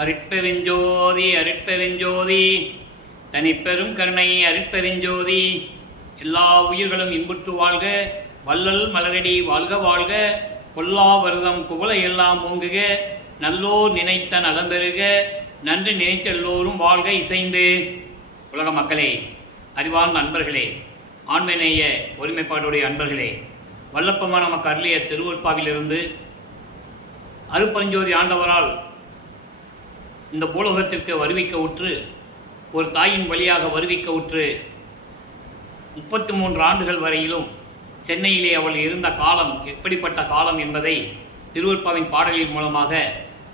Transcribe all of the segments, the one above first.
அருட்பெருஞ்சோதி அருட்பெருஞ்சோதி தனிப்பெரும் கருணை அருட்பெருஞ்சோதி. எல்லா உயிர்களும் இன்புற்று வாழ்க, வள்ளல் மலரடி வாழ்க வாழ்க, கொல்லா வருதம் குவளை எல்லாம் ஓங்குக, நல்லோர் நினைத்த நலம்பெறுக, நன்றி நினைத்த எல்லோரும் வாழ்க இசைந்து. உலக மக்களே, அறிவார்ந்த நண்பர்களே, ஆண்மைநேய ஒருமைப்பாடுடைய அன்பர்களே, வல்லப்பமான நமக்கு அருளிய திருவருட்பாவிலிருந்து அருட்பெருஞ்சோதி ஆண்டவரால் இந்த பூலோகத்திற்கு வருவிக்க உற்று, ஒரு தாயின் வழியாக வருவிக்க உற்று 33 ஆண்டுகள் வரையிலும் சென்னையிலே அவள் இருந்த காலம் எப்படிப்பட்ட காலம் என்பதை திருவருட்பாவின் பாடலின் மூலமாக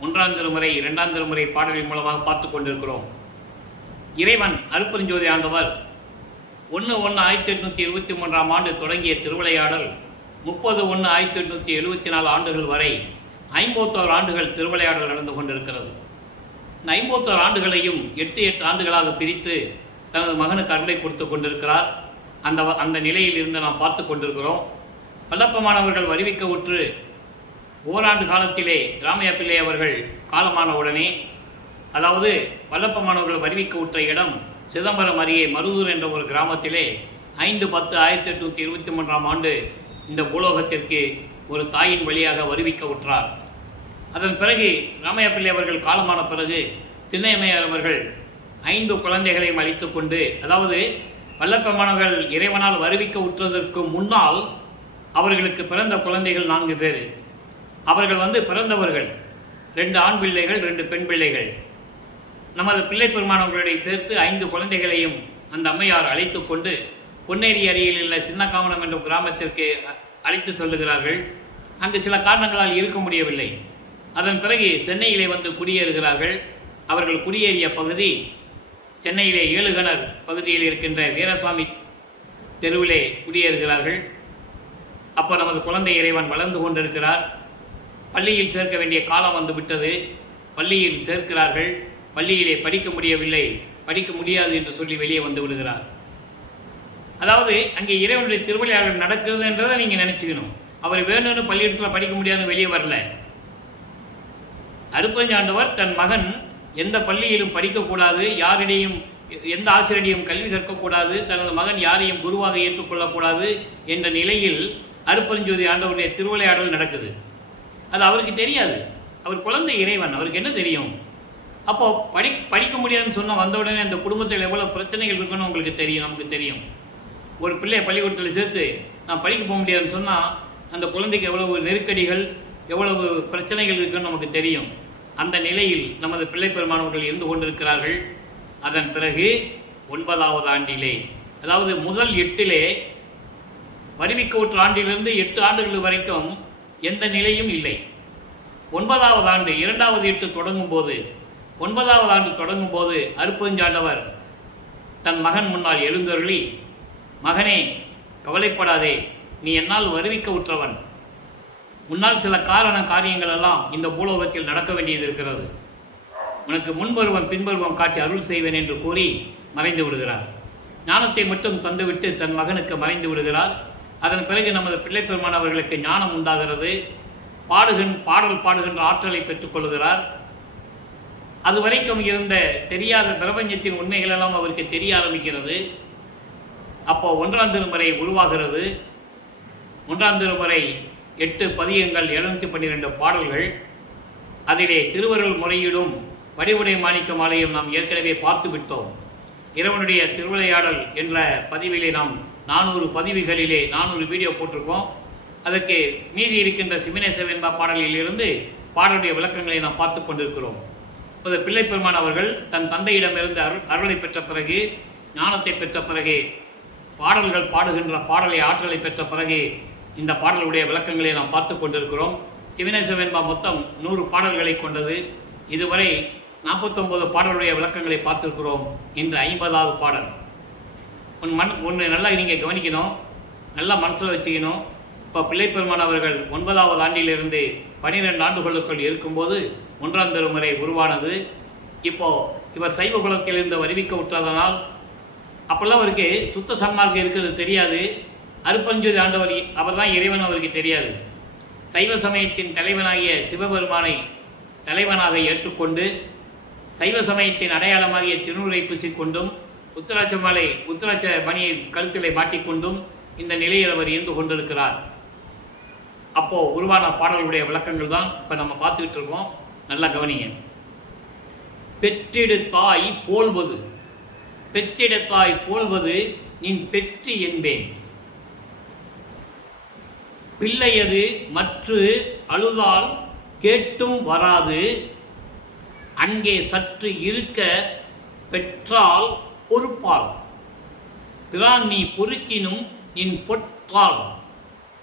1ஆம் திருமுறை 2ஆம் திருமுறை பாடலின் மூலமாக பார்த்து கொண்டிருக்கிறோம். இறைவன் அருட்பெருஞ்சோதி ஆண்டவர் 1/1/1823 ஆண்டு தொடங்கிய திருவிளையாடல் 30/1/1874 ஆண்டுகள் வரை 51 ஆண்டுகள் திருவிளையாடல் நடந்து கொண்டிருக்கிறது. இந்த 51 ஆண்டுகளையும் 8 ஆண்டுகளாக பிரித்து தனது மகனுக்கு அருளை கொடுத்து கொண்டிருக்கிறார். அந்த நிலையில் இருந்து நாம் பார்த்து கொண்டிருக்கிறோம். வல்லப்பமானவர்கள் வருவிக்க உற்று ஓராண்டு காலத்திலே ராமையா பிள்ளை அவர்கள் காலமான உடனே, அதாவது வல்லப்பமானவர்கள் வருவிக்க உற்ற இடம் சிதம்பரம் அருகே மருதூர் என்ற ஒரு கிராமத்திலே 5/10/1823 ஆண்டு இந்த பூலோகத்திற்கு ஒரு தாயின் வழியாக வருவிக்க உற்றார். அதன் பிறகு ராமையா பிள்ளை அவர்கள் காலமான பிறகு திண்ணையம்மையார் அவர்கள் 5 குழந்தைகளையும் அளித்து கொண்டு, அதாவது வல்லப்பமானவர்கள் இறைவனால் வருவிக்க உற்றதற்கு முன்னால் அவர்களுக்கு பிறந்த குழந்தைகள் 4 பேர். அவர்கள் பிறந்தவர்கள் 2 ஆண் பிள்ளைகள் 2 பெண் பிள்ளைகள். நமது பிள்ளை பெருமானவர்களை சேர்த்து 5 குழந்தைகளையும் அந்த அம்மையார் அழைத்து கொண்டு பொன்னேரி அருகில் உள்ள சின்னக்காமனம் என்ற கிராமத்திற்கு அழைத்து சொல்லுகிறார்கள். அங்கு சில காரணங்களால் இருக்க முடியவில்லை. அதன் பிறகு சென்னையிலே குடியேறுகிறார்கள். அவர்கள் குடியேறிய பகுதி சென்னையிலே 7 கிணர் பகுதியில் இருக்கின்ற வீரசாமி தெருவிலே குடியேறுகிறார்கள். அப்போ நமது குழந்தை இறைவன் வளர்ந்து கொண்டிருக்கிறார். பள்ளியில் சேர்க்க வேண்டிய காலம் வந்துவிட்டது. பள்ளியில் சேர்க்கிறார்கள். பள்ளியிலே படிக்க முடியவில்லை, படிக்க முடியாது என்று சொல்லி வெளியே வந்து விடுகிறார். அதாவது அங்கே இறைவனுடைய திருவிளையாடல் நடக்கிறது என்றதை நீங்கள் நினச்சிக்கணும். அவர் வேணும்னு பள்ளியிடத்தில் படிக்க முடியாதுன்னு வெளியே வரல. அருட்பெருஞ்சாண்டவர் தன் மகன் எந்த பள்ளியிலும் படிக்கக்கூடாது, யாரிடையும் எந்த ஆசிரியரையும் கல்வி கற்கக்கூடாது, தனது மகன் யாரையும் குருவாக ஏற்றுக்கொள்ளக்கூடாது என்ற நிலையில் அருட்பெருஞ்சோதி ஆண்டவருடைய திருவிளையாடல் நடக்குது. அது அவருக்கு தெரியாது. அவர் குழந்தை இறைவன், அவருக்கு என்ன தெரியும்? அப்போது படிக்க முடியாதுன்னு சொன்னால் வந்த உடனே அந்த குடும்பத்தில் எவ்வளோ பிரச்சனைகள் இருக்குன்னு உங்களுக்கு தெரியும், நமக்கு தெரியும். ஒரு பிள்ளையை பள்ளிக்கூடத்தில் சேர்த்து நான் படிக்க போக முடியாதுன்னு சொன்னால் அந்த குழந்தைக்கு எவ்வளவு நெருக்கடிகள், எவ்வளவு பிரச்சனைகள் இருக்குன்னு நமக்கு தெரியும். அந்த நிலையில் நமது பிள்ளை பெருமானவர்கள் இருந்து கொண்டிருக்கிறார்கள். அதன் பிறகு 9வது ஆண்டிலே, அதாவது முதல் 8 வருவிக்க உற்ற ஆண்டிலிருந்து 8 ஆண்டுகள் வரைக்கும் எந்த நிலையும் இல்லை. 9வது ஆண்டு 2வது 8 தொடங்கும் போது, 9வது ஆண்டு தொடங்கும் போது அருட்பெருஞ்சாண்டவர் தன் மகன் முன்னால் எழுந்தருளி, மகனே கவலைப்படாதே, நீ என்னால் வருவிக்க உற்றவன். முன்னால் சில காரியங்கள் எல்லாம் இந்த பூலோகத்தில் நடக்க வேண்டியது இருக்கிறது. உனக்கு முன்பருவம் பின்பருவம் காட்டி அருள் செய்வேன் என்று கூறி மறைந்து விடுகிறார். ஞானத்தை மட்டும் தந்துவிட்டு தன் மகனுக்கு மறைந்து விடுகிறார். அதன் பிறகு நமது பிள்ளை பெருமானவர்களுக்கு ஞானம் உண்டாகிறது. பாடல் பாடுகின்ற ஆற்றலை பெற்றுக்கொள்கிறார். அதுவரைக்கும் இருந்த தெரியாத பிரபஞ்சத்தின் உண்மைகளெல்லாம் அவருக்கு தெரிய ஆரம்பிக்கிறது. அப்போ 1ஆம் திருமுறை உருவாகிறது. 1ஆம் திருமுறை 8 பதியங்கள் 712 பாடல்கள். அதிலே திருவருள் முறையீடும் வடிவுடை மாணிக்க மாலையும் நாம் ஏற்கனவே பார்த்து விட்டோம். இறைவனுடைய திருவிளையாடல் என்ற பதிவிலே நாம் 400 பதிவுகளிலே 400 வீடியோ போட்டிருக்கோம். அதற்கு மீதி இருக்கின்ற சிவனேசவென்பா பாடலில் இருந்து பாடலுடைய விளக்கங்களை நாம் பார்த்து கொண்டிருக்கிறோம். இப்போது பிள்ளை பெருமான் அவர்கள் தன் தந்தையிடமிருந்து அருளை பெற்ற பிறகு, ஞானத்தை பெற்ற பிறகு, பாடல்கள் பாடுகின்ற பாடலை ஆற்றலை பெற்ற பிறகு இந்த பாடலுடைய விளக்கங்களை நாம் பார்த்து கொண்டிருக்கிறோம். சிவனேசவென்பா மொத்தம் 100 பாடல்களை கொண்டது. இதுவரை 49 பாடலுடைய விளக்கங்களை பார்த்துருக்கிறோம். இன்று 50வது பாடல். ஒன்று நல்லா நீங்கள் கவனிக்கணும், நல்லா மனசில் வச்சுக்கணும். இப்போ பிள்ளை பெருமான் அவர்கள் 9வது ஆண்டிலிருந்து 12 ஆண்டுகளுக்குள் இருக்கும்போது 1ஆம் திருமுறை உருவானது. இப்போது இவர் சைவ குலத்திலிருந்து வருவிக்க விட்டதனால் அப்போல்லாம் அவருக்கு சுத்த சன்மார்க்கம் இருக்கிறது தெரியாது. அருட்பெருஞ்சோதி ஆண்டவர் அவர் தான் இறைவன் அவருக்கு தெரியாது. சைவ சமயத்தின் தலைவனாகிய சிவபெருமானை தலைவனாக ஏற்றுக்கொண்டு சைவ சமயத்தின் அடையாளமாகிய திருநூரை பூசிக்கொண்டும் உத்தராட்ச மணியை கழுத்திலே மாட்டிக்கொண்டும் இந்த நிலையில் அவர் இருந்து கொண்டிருக்கிறார். அப்போ உருவான பாடல்களுடைய விளக்கங்கள் தான் இப்போ நம்ம பார்த்துக்கிட்டு இருக்கோம். நல்லா கவனிங்க. பெற்றிடு தாய் போல்வது, பெற்றிட தாய் போல்வது நின் பெற்றி என்பேன். பிள்ளையது மற்று அழுதால் கேட்டும் வராது, அங்கே சற்று இருக்க பெற்றால் பொறுப்பால். பிரான் நீ பொறுக்கினும் நின் பொற்றால்,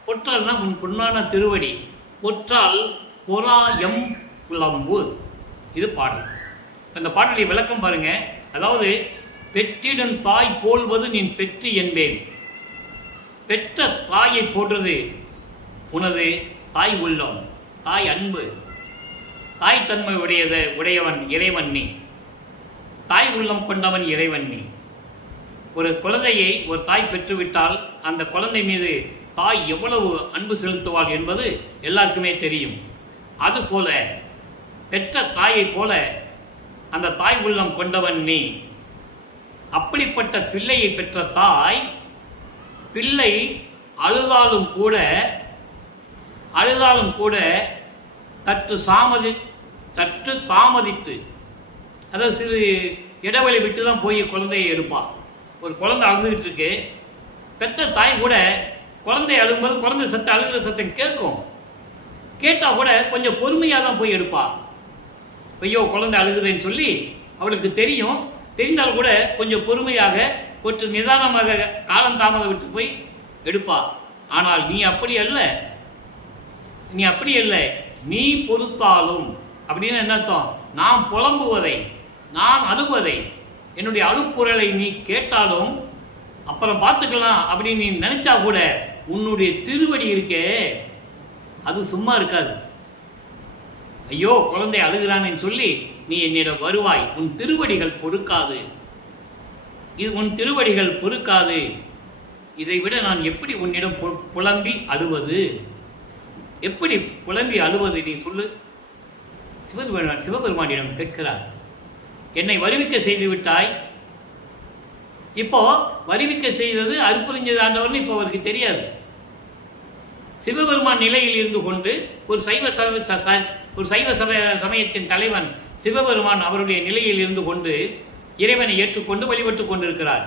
பொற்றால்னா உன் பொன்னான திருவடி, பொற்றால் பொறாயம் புலம்பு. இது பாடல். அந்த பாடலை விளக்கம் பாருங்க. அதாவது பெற்றிடும் தாய் போல்வது நின் பெற்றி என்பேன். பெற்ற தாயை போன்றது உனது தாய் உள்ளம், தாய் அன்பு, தாய் தன்மை உடையவன் இறைவன் நீ, தாய் உள்ளம் கொண்டவன் இறைவன் நீ. ஒரு குழந்தையை ஒரு தாய் பெற்றுவிட்டால் அந்த குழந்தை மீது தாய் எவ்வளவு அன்பு செலுத்துவாள் என்பது எல்லாருக்குமே தெரியும். அதுபோல பெற்ற தாயை போல அந்த தாய் உள்ளம் கொண்டவன் நீ. அப்படிப்பட்ட பிள்ளையை பெற்ற தாய், பிள்ளை அழுதாலும் கூட சற்று தாமதித்து, அதாவது சிறு இடைவெளி விட்டு தான் போய் குழந்தையை எடுப்பாள். ஒரு குழந்தை அழுதுகிட்டு இருக்கு, பெற்ற தாய் கூட குழந்தை அழுகும்போது குழந்தை அழுகிற சத்தம் கேட்டால் கூட கொஞ்சம் பொறுமையாக தான் போய் எடுப்பாள். ஐயோ குழந்தை அழுகுதுன்னு சொல்லி அவளுக்கு தெரிந்தால் கூட கொஞ்சம் பொறுமையாக கொஞ்சம் நிதானமாக காலம் தாமதம் விட்டு போய் எடுப்பா. ஆனால் நீ அப்படி அல்ல, நீ பொறுத்தாலும் அப்படின்னு என்ன அர்த்தம்? நான் புலம்புவதை, நான் அழுவதை, என்னுடைய அழுக்குரலை நீ கேட்டாலும் அப்புறம் பார்த்துக்கலாம் அப்படின்னு நீ நினைச்சா கூட உன்னுடைய திருவடி இருக்கே அது சும்மா இருக்காது. ஐயோ குழந்தை அழுகிறான்னு சொல்லி நீ என்னிடம் வருவாய், உன் திருவடிகள் பொறுக்காது, இது உன் திருவடிகள் பொறுக்காது. இதை விட நான் எப்படி உன்னிடம் புலம்பி அழுவது? எப்படி புலம்பி அழுவது நீ சொல்லு? சிவபெருமானிடம் கேட்கிறார். என்னை வருவிக்க செய்து விட்டாய். இப்போ வருவிக்க செய்தது அருட்பெருஞ்சோதி ஆண்டவர்னு இப்போ அவருக்கு தெரியாது. சிவபெருமான் நிலையில் இருந்து கொண்டு ஒரு சைவ சமயத்தின் தலைவன் சிவபெருமான் அவருடைய நிலையில் இருந்து கொண்டு இறைவனை ஏற்றுக்கொண்டு வழிபட்டு கொண்டிருக்கிறார்.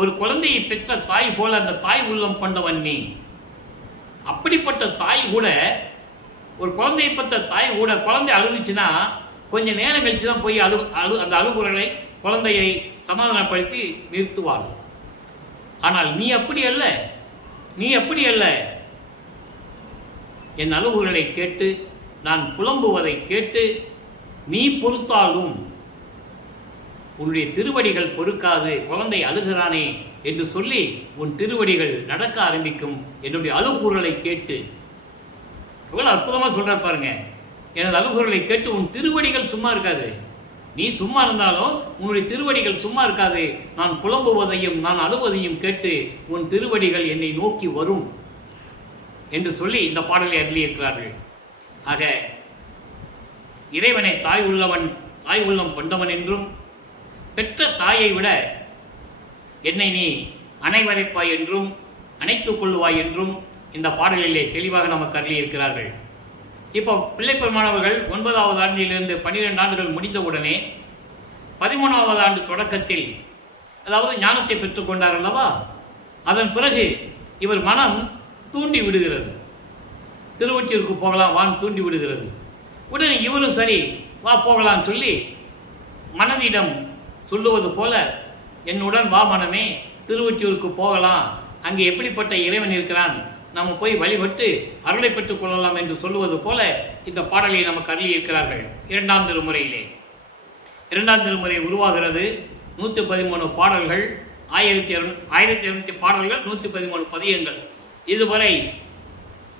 ஒரு குழந்தையை பெற்ற தாய் போல அந்த தாய் உள்ளம் கொண்டவன் நீ. அப்படிப்பட்ட தாய் கூட, ஒரு குழந்தையை பெற்ற தாய் கூட குழந்தை அழுதுச்சுன்னா கொஞ்சம் நேரம் கழிச்சு தான் போய் அந்த அழுகுறலை குழந்தையை சமாதானப்படுத்தி நிறுத்துவாள். ஆனால் நீ அப்படி அல்ல. என் அழுகுறலை கேட்டு, நான் புலம்புவதை கேட்டு நீ பொறுத்தாலும் உன்னுடைய திருவடிகள் பொறுக்காது, குழந்தை அழுகிறானே என்று சொல்லி உன் திருவடிகள் நடக்க ஆரம்பிக்கும் என்னுடைய அழுகுறலை கேட்டு. எவ்வளவு அற்புதமாக சொல்ற பாருங்க. எனது அழுகுறலை கேட்டு உன் திருவடிகள் சும்மா இருக்காது. நீ சும்மா இருந்தாலும் உன்னுடைய திருவடிகள் சும்மா இருக்காது. நான் புலம்புவதையும் நான் அழுவதையும் கேட்டு உன் திருவடிகள் என்னை நோக்கி வரும் என்று சொல்லி இந்த பாடலை அருளியிருக்கிறார்கள். ஆக இறைவனை தாய் உள்ளம் கொண்டவன் என்றும், பெற்ற தாயை விட என்னை நீ அனைவரைப்பாய் என்றும் அணைத்துக் கொள்ளுவாய் என்றும் இந்த பாடலிலே தெளிவாக நமக்கு அருளியிருக்கிறார்கள். இப்போ பிள்ளைப்பெருமானவர்கள் 9வது ஆண்டிலிருந்து 12 ஆண்டுகள் முடிந்தவுடனே 13வது ஆண்டு தொடக்கத்தில், அதாவது ஞானத்தை பெற்றுக்கொண்டார் அல்லவா, அதன் பிறகு இவர் மனம் தூண்டி விடுகிறது. திருவொற்றியூருக்கு போகலாம் வான் தூண்டி விடுகிறது. உடனே இவரும் சரி வா போகலான்னு சொல்லி மனதிடம் சொல்லுவது போல, என்னுடன் வா மனமே, திருவொற்றியூருக்கு போகலாம், அங்கே எப்படிப்பட்ட இறைவன் இருக்கிறான், நம்ம போய் வழிபட்டு அருளை பெற்றுக் கொள்ளலாம் என்று சொல்லுவது போல இந்த பாடலை நமக்கு அருளியிருக்கிறார்கள். 2ஆம் திருமுறையிலே 2ஆம் திருமுறை உருவாகிறது. 113 பாடல்கள், 1200 பாடல்கள், 113 பதியங்கள். இதுவரை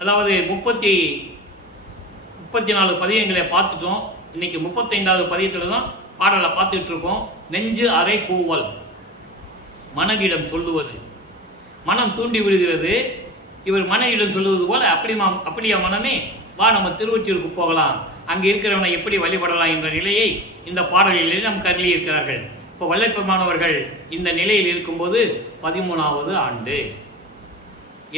அதாவது 34 பதியங்களை பார்த்துட்டோம். இன்னைக்கு 35வது பதியத்தில் தான் பாடலை பார்த்துட்டு இருக்கோம். நெஞ்சு அறை கூவல், மனதிடம் சொல்லுவது, மனம் தூண்டி விடுகிறது. இவர் மனைவியிடம் சொல்லுவது போல, அப்படியா மனமே வா நம்ம திருவொற்றியூருக்கு போகலாம், அங்கே இருக்கிறவனை எப்படி வழிபடலாம் என்ற நிலையை இந்த பாடலிலே நம் கருளி இருக்கிறார்கள். இப்போ வல்லற்பெருமானவர்கள் இந்த நிலையில் இருக்கும்போது 13வது ஆண்டு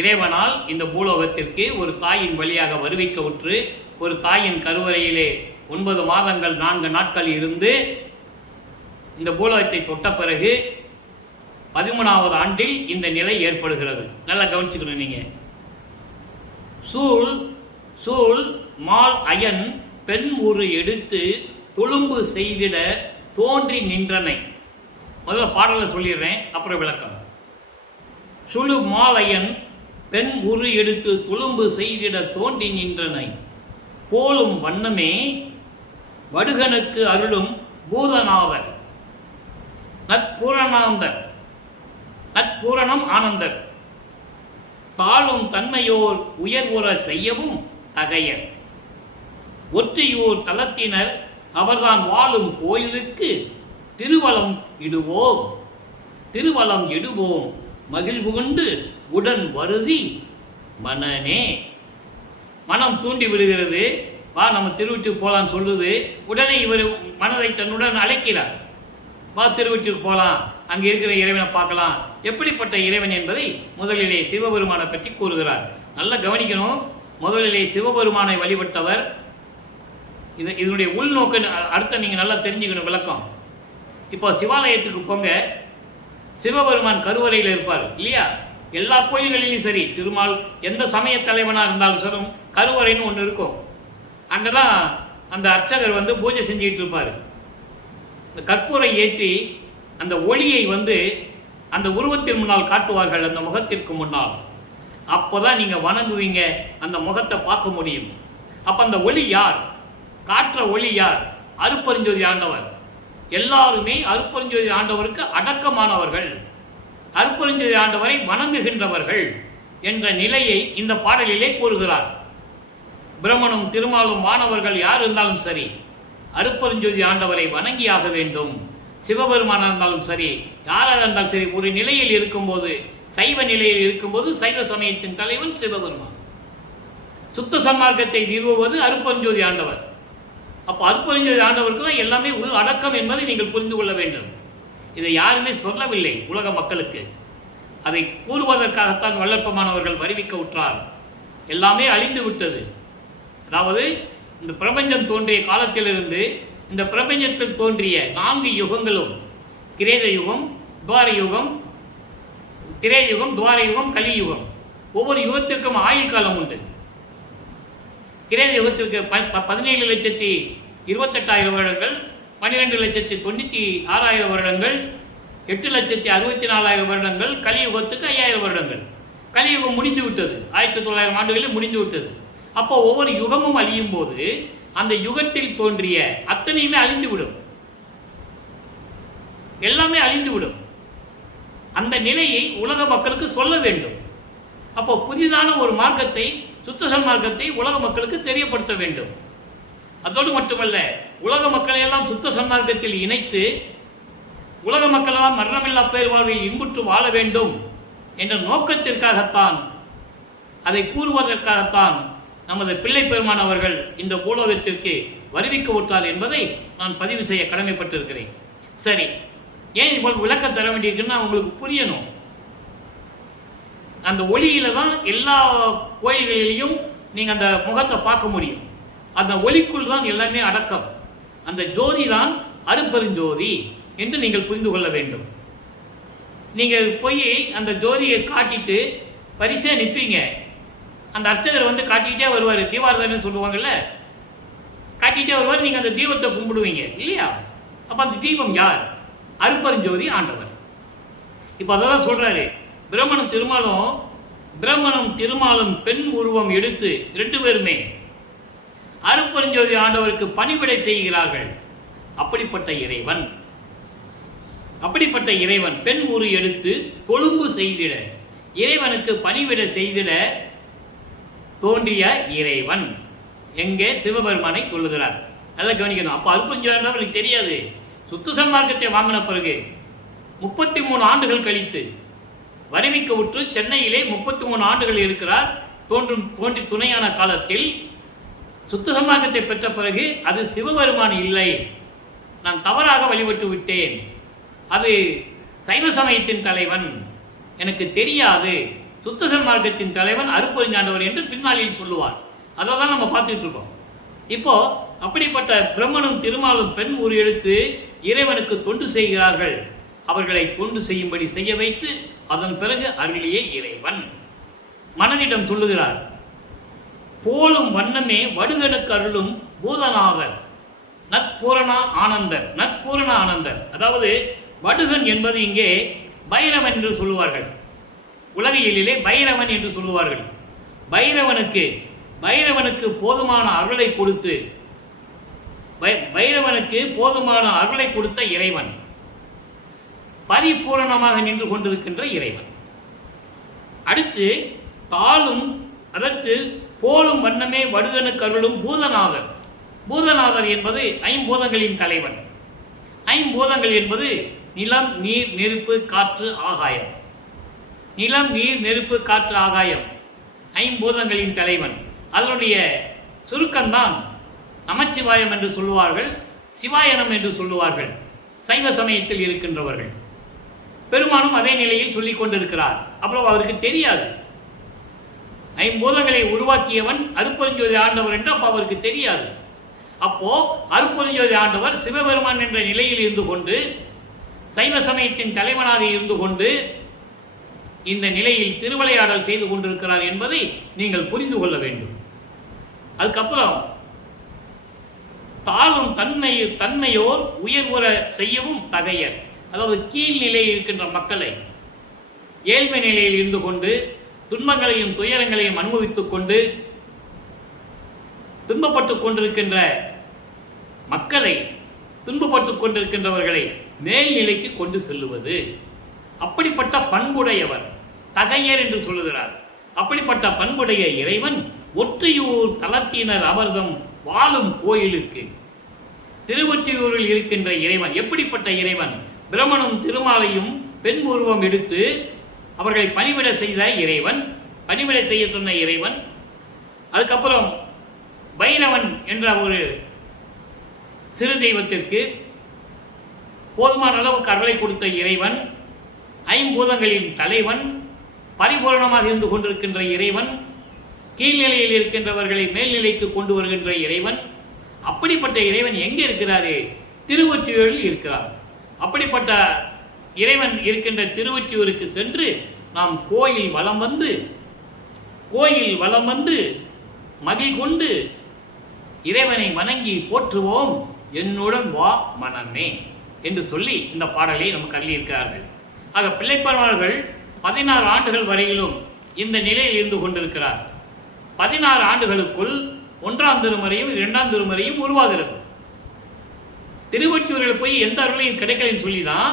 இறைவனால் இந்த பூலோகத்திற்கு ஒரு தாயின் வழியாக வருவிக்க உற்று ஒரு தாயின் கருவறையிலே 9 மாதங்கள் 4 நாட்கள் இருந்து இந்த பூலோகத்தை தொட்ட பிறகு 13வது ஆண்டில் இந்த நிலை ஏற்படுகிறது. நல்லா கவனிச்சுக்கணும். நீங்க சூழ் மால் அயன் பெண் உரு எடுத்து துளும்பு செய்திட தோன்றி நின்றனை. முதல்ல பாடலை சொல்லிடுறேன், அப்புறம் விளக்கம். சுழு மாலையன் பெண் உரு எடுத்து துளும்பு செய்திட தோன்றி நின்றனை போலும் வண்ணமே வடுகனுக்கு அருளும் பூதநாதர் நட்பூரணம் ஆனந்தர் தாழும் தன்மையோர் உயர்வுற செய்யவும் தகையர் ஒற்றியூர் தலத்தினர் அவர்தான் வாழும் கோயிலுக்கு திருவலம் இடுவோம் மகிழ்வுகொண்டு உடன் வருதி மனனே. மனம் தூண்டி விடுகிறது, வா நம்ம திருவீட்டுக்கு போகலான்னு சொல்லுது. உடனே இவர் மனதை தன்னுடன் அழைக்கிறார், வா திருவீட்டுக்கு போகலாம், அங்கே இருக்கிற இறைவனை பார்க்கலாம். எப்படிப்பட்ட இறைவன் என்பதை முதலிலே சிவபெருமானை பற்றி கூறுகிறார். நல்லா கவனிக்கணும். முதலிலே சிவபெருமானை வழிபட்டவர். இதனுடைய உள்நோக்க அர்த்தம் நீங்கள் நல்லா தெரிஞ்சுக்கணும், விளக்கம். இப்போ சிவாலயத்துக்கு போங்க, சிவபெருமான் கருவறையில் இருப்பார் இல்லையா? எல்லா கோயில்களிலும் சரி, திருமால் எந்த சமய தலைவனாக இருந்தாலும் சரி கருவறைன்னு ஒன்று இருக்கும். அங்கே தான் அந்த அர்ச்சகர் வந்து பூஜை செஞ்சுக்கிட்டு இருப்பார். இந்த கற்பூரை ஏற்றி அந்த ஒளியை வந்து அந்த உருவத்தின் முன்னால் காட்டுவார்கள், அந்த முகத்திற்கு முன்னால். அப்போ தான் நீங்கள் வணங்குவீங்க, அந்த முகத்தை பார்க்க முடியும். அப்போ அந்த ஒளி யார்? காற்ற ஒளி யார்? அருட்பெருஞ்சோதி ஆண்டவர். எல்லாருமே அருட்பெருஞ்சோதி ஆண்டவருக்கு அடக்கமானவர்கள், அருட்பெருஞ்சோதி ஆண்டவரை வணங்குகின்றவர்கள் என்ற நிலையை இந்த பாடலிலே கூறுகிறார். பிரம்மனும் திருமாலும் வானவர்கள் யார் இருந்தாலும் சரி அருட்பெருஞ்சோதி ஆண்டவரை வணங்கியாக வேண்டும். சிவபெருமானாக இருந்தாலும் சரி, யாராக இருந்தாலும் சரி, ஒரு நிலையில் இருக்கும்போது, சைவ நிலையில் இருக்கும்போது சைவ சமயத்தின் தலைவன் சிவபெருமான். சுத்த சன்மார்க்கத்தை நிறுவுவது அருட்பெருஞ்சோதி ஆண்டவர். அப்போ அருட்பெருஞ்சோதி ஆண்டவருக்கு தான் எல்லாமே உள் அடக்கம் என்பதை நீங்கள் புரிந்து கொள்ள வேண்டும். இதை யாருமே சொல்லவில்லை உலக மக்களுக்கு. அதை கூறுவதற்காகத்தான் வல்லற்பமானவர்கள் வருவிக்க உற்றார். எல்லாமே அழிந்து விட்டது. அதாவது இந்த பிரபஞ்சம் தோன்றிய காலத்திலிருந்து இந்த பிரபஞ்சத்தில் தோன்றிய 4 யுகங்களும், கிரேத யுகம், துவார யுகம், திரேய யுகம், துவார யுகம், கலியுகம், ஒவ்வொரு யுகத்திற்கும் ஆயுள் காலம் உண்டு. கிரேத யுகத்திற்கு 17,28,000 வருடங்கள், 12,96,000 வருடங்கள், 8,64,000 வருடங்கள், கலியுகத்துக்கு 5,000 வருடங்கள். கலியுகம் முடிந்து விட்டது, 1900 ஆண்டுகளில் முடிந்து விட்டது. அப்போ ஒவ்வொரு யுகமும் அழியும் போது அந்த யுகத்தில் தோன்றிய அத்தனையுமே அழிந்துவிடும், எல்லாமே அழிந்துவிடும். அந்த நிலையை உலக மக்களுக்கு சொல்ல வேண்டும். அப்போ புதிதான ஒரு மார்க்கத்தை, சுத்தசல் மார்க்கத்தை உலக மக்களுக்கு தெரியப்படுத்த வேண்டும். அதோடு மட்டுமல்ல, உலக மக்களை எல்லாம் சுத்த சன்மார்க்கத்தில் இணைத்து உலக மக்கள் எல்லாம் மரணமில்லா பேர் வாழ்வில் இன்புற்று வாழ வேண்டும் என்ற நோக்கத்திற்காகத்தான், அதை கூறுவதற்காகத்தான் நமது பிள்ளை பெருமான் அவர்கள் இந்த பூலோகத்திற்கு வருவிக்க விட்டார் என்பதை நான் பதிவு செய்ய கடமைப்பட்டிருக்கிறேன். சரி, ஏன் இவ்வளவு விளக்கம் தர வேண்டியிருக்குன்னா உங்களுக்கு புரியணும். அந்த ஒளியில தான் எல்லா கோயில்களிலையும் நீங்க அந்த முகத்தை பார்க்க முடியும். அந்த ஒளிக்குள் தான் எல்லாமே அடக்கம். அந்த ஜோதி தான் அருட்பெருஞ்சோதி என்று நீங்கள் புரிந்து கொள்ள வேண்டும். நீங்கள் போய் அந்த ஜோதியை காட்டிட்டு பரிசே நிற்பீங்க. அந்த அர்ச்சகர் வந்து காட்டிகிட்டே வருவார், தீபாரதனை சொல்லுவாங்கல்ல, காட்டிகிட்டே வருவார். நீங்கள் அந்த தீபத்தை கும்பிடுவீங்க இல்லையா? அப்போ அந்த தீபம் யார்? அருட்பெருஞ்சோதி ஆண்டவர். இப்போ அதெல்லாம் சொல்றாரு. பிரம்மனும் திருமாலும் பெண் உருவம் எடுத்து 2 பேருமே அருட்பெருஞ்சோதி ஆண்டவருக்கு பணிவிடை செய்கிறார்கள். அப்படிப்பட்ட இறைவன் பெண் உரு எடுத்து தொழும்பு செய்திட, இறைவனுக்கு பணிவிடை செய்திட தோன்றிய இறைவன் எங்கே? சிவபெருமானை சொல்லுகிறார். நல்லா கவனிக்கணும். அப்போ அருட்பெருஞ்சோதி ஆண்டவர் தெரியாது. சுத்த சன்மார்க்கத்தை வாங்கின பிறகு 33 ஆண்டுகள் கழித்து வருவிக்க விட்டு சென்னையிலே 33 ஆண்டுகள் இருக்கிறார். தோன்றி துணையான காலத்தில் சுத்த சன்மார்க்கத்தை பெற்ற பிறகு அது சிவபெருமான் இல்லை, நான் தவறாக வழிபட்டு விட்டேன், அது சைவ சமயத்தின் தலைவன், எனக்கு தெரியாது, சுத்த சன்மார்க்கத்தின் தலைவன் அருட்பெருஞ்சாண்டவர் என்று பின்னாளில் சொல்லுவார். அதை தான் நம்ம பார்த்துட்டு இருக்கோம். இப்போ அப்படிப்பட்ட பிரம்மனும் திருமாலும் பெண் உரு எடுத்து இறைவனுக்கு தொண்டு செய்கிறார்கள். அவர்களை தொண்டு செய்யும்படி செய்ய வைத்து அதன் பிறகு அருளிய இறைவன் மனதிடம் சொல்லுகிறார், போலும் வண்ணமே வடுகனுக்கு அருளும் பூதநாதர் நற்பூரண ஆனந்தர். நற்பூரண ஆனந்தர் அதாவது வடுகன் என்பது இங்கே பைரவன் என்று சொல்லுவார்கள், உலகியலிலே பைரவன் என்று சொல்லுவார்கள். பைரவனுக்கு போதுமான அருளை கொடுத்து பைரவனுக்கு போதுமான அருளை கொடுத்த இறைவன், பரிபூரணமாக நின்று கொண்டிருக்கின்ற இறைவன். அடுத்து தாளும் அதற்கு போலும் வண்ணமே வடுகனுக்கு அருளும் பூதநாதர். பூதநாதர் என்பது ஐம்பூதங்களின் தலைவன். ஐம்பூதங்கள் என்பது நிலம், நீர், நெருப்பு, காற்று, ஆகாயம். நிலம், நீர், நெருப்பு, காற்று, ஆகாயம் ஐம்பூதங்களின் தலைவன். அதனுடைய சுருக்கம்தான் நமச்சிவாயம் என்று சொல்லுவார்கள், சிவாயனம் என்று சொல்லுவார்கள் சைவ சமயத்தில் இருக்கின்றவர்கள். பெருமானும் அதே நிலையில் சொல்லிக் கொண்டிருக்கிறார். அப்புறம் அவருக்கு தெரியாது ஐம்பூதங்களை உருவாக்கியவன் அருட்பெருஞ்சோதி ஆண்டவர் என்று அப்போ அவருக்கு தெரியாது. அப்போ அருட்பெருஞ்சோதி ஆண்டவர் சிவபெருமான் என்ற நிலையில் இருந்து கொண்டு சைவ சமயத்தின் தலைவனாக இருந்து கொண்டு இந்த நிலையில் திருவிளையாடல் செய்து கொண்டிருக்கிறார் என்பதை நீங்கள் புரிந்து கொள்ள வேண்டும். அதுக்கப்புறம் தாழும் தன்மையோர் உயர்வுற செய்யவும் தகையர். அதாவது கீழ்நிலையில் இருக்கின்ற மக்களை ஏழ்மை நிலையில் இருந்து கொண்டு துன்பங்களையும் துயரங்களையும் அனுபவித்துக் கொண்டு துன்பப்பட்டுக் கொண்டிருக்கின்ற மக்களை, துன்பப்பட்டுக் கொண்டிருக்கின்றவர்களை மேல்நிலைக்கு கொண்டு செல்லுவது. அப்படிப்பட்ட பண்புடையவர் தகையர் என்று சொல்லுகிறார். அப்படிப்பட்ட பண்புடைய இறைவன் ஒற்றையூர் தலத்தினர் அமர்தம் வாழும் கோயிலுக்கு. திருவொற்றியூரில் இருக்கின்ற இறைவன் எப்படிப்பட்ட இறைவன்? பிரம்மனும் திருமாலையும் பெண் உருவம் எடுத்து அவர்களை பணிவிட செய்த இறைவன், பணிவிட செய்ய சொன்ன இறைவன். அதுக்கப்புறம் பைரவன் என்ற ஒரு சிறு தெய்வத்திற்கு போதுமான அளவுக்கு அருளை கொடுத்த இறைவன், ஐம்பூதங்களின் தலைவன், பரிபூரணமாக இருந்து கொண்டிருக்கின்ற இறைவன், கீழ்நிலையில் இருக்கின்றவர்களை மேல்நிலைக்கு கொண்டு வருகின்ற இறைவன். அப்படிப்பட்ட இறைவன் எங்கே இருக்கிறாரு? திருவொற்றியூரில் இருக்கிறார். அப்படிப்பட்ட இறைவன் இருக்கின்ற திருவொற்றியூருக்கு சென்று நாம் கோயில் வலம் வந்து மகிழ் கொண்டு இறைவனை வணங்கி போற்றுவோம், என்னுடன் வா மனமே என்று சொல்லி இந்த பாடலை நமக்கு அருளியிருக்கிறார்கள். ஆக பிள்ளைப்பெருமாள்கள் 16 ஆண்டுகள் வரையிலும் இந்த நிலையில் இருந்து கொண்டிருக்கிறார். 16 ஆண்டுகளுக்குள் 1ஆம் திருமுறையும் 2ஆம் திருமுறையும் உருவாகிறது. திருவொற்றியூரில் போய் எந்த அருளையும் கிடைக்கலன்னு சொல்லி தான்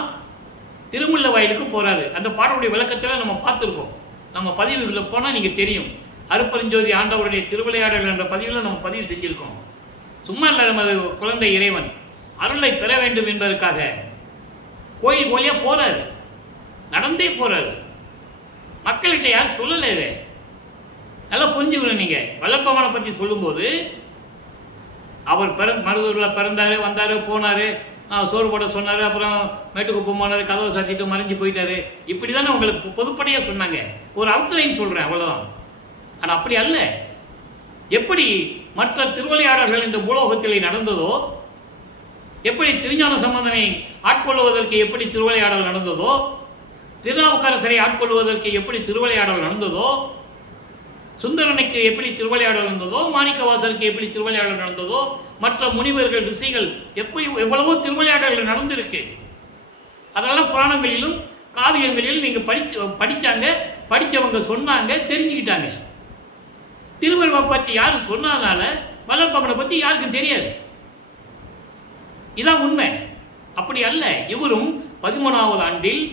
திருமுல்ல வாயிலுக்கு போறாரு. அந்த பாடலுடைய விளக்கத்தில் நம்ம பார்த்துருக்கோம். நம்ம பதிவுகளில் போனால் நீங்கள் தெரியும். அருட்பெருஞ்சோதி ஆண்டவருடைய திருவிளையாடல் என்ற பதிவில் நம்ம பதிவு செஞ்சிருக்கோம். சும்மா இல்லை, நமது குழந்தை இறைவன் அருளை பெற வேண்டும் என்பதற்காக கோயில் கோயிலியா போறாரு, நடந்தே போறாரு. மக்கள்கிட்ட யாரும் சொல்லலை. இதை நல்லா புரிஞ்சுக்கணும். நீங்க வல்லப்பமானை பற்றி சொல்லும்போது அவர் மருதூரில் பிறந்தாரு, வந்தாரு, போனாரு, சோறு போட சொன்னாரு, அப்புறம் மேட்டுக்கு போனாரு, கதவை சாத்திட்டு மறைஞ்சு போயிட்டாரு. இப்படி தானே உங்களுக்கு பொதுப்படையாக சொன்னாங்க. ஒரு அவுட்லைன் சொல்றேன், அவ்வளவுதான். ஆனால் அப்படி அல்ல. எப்படி மற்ற திருவிளையாடல்கள் இந்த பூலோகத்தில் நடந்ததோ, எப்படி திருஞான சம்பந்தனை ஆட்கொள்வதற்கு எப்படி திருவிளையாடல் நடந்ததோ, திருநாவுக்கரசரை ஆட்கொள்வதற்கு எப்படி திருவிளையாடல் நடந்ததோ, சுந்தரனுக்கு எப்படி திருவிளையாடல் நடந்ததோ, மாணிக்கவாசருக்கு எப்படி திருவிளையாடல் நடந்ததோ, மற்ற முனிவர்கள், ரிஷிகள் எப்படி எவ்வளவோ திருவிளையாடல்கள் நடந்திருக்கு. அதெல்லாம் புராணங்களிலும் காவியங்களிலும் நீங்க படிச்சாங்க, படிச்சவங்க சொன்னாங்க, தெரிஞ்சுக்கிட்டாங்க. திருவள்ளுவரை பற்றி யாரும் சொன்னதுனால வல்லப்பமனை பற்றி யாருக்கும் தெரியாது. இதான் உண்மை. அப்படி அல்ல. இவரும் 13ஆவது ஆண்டில்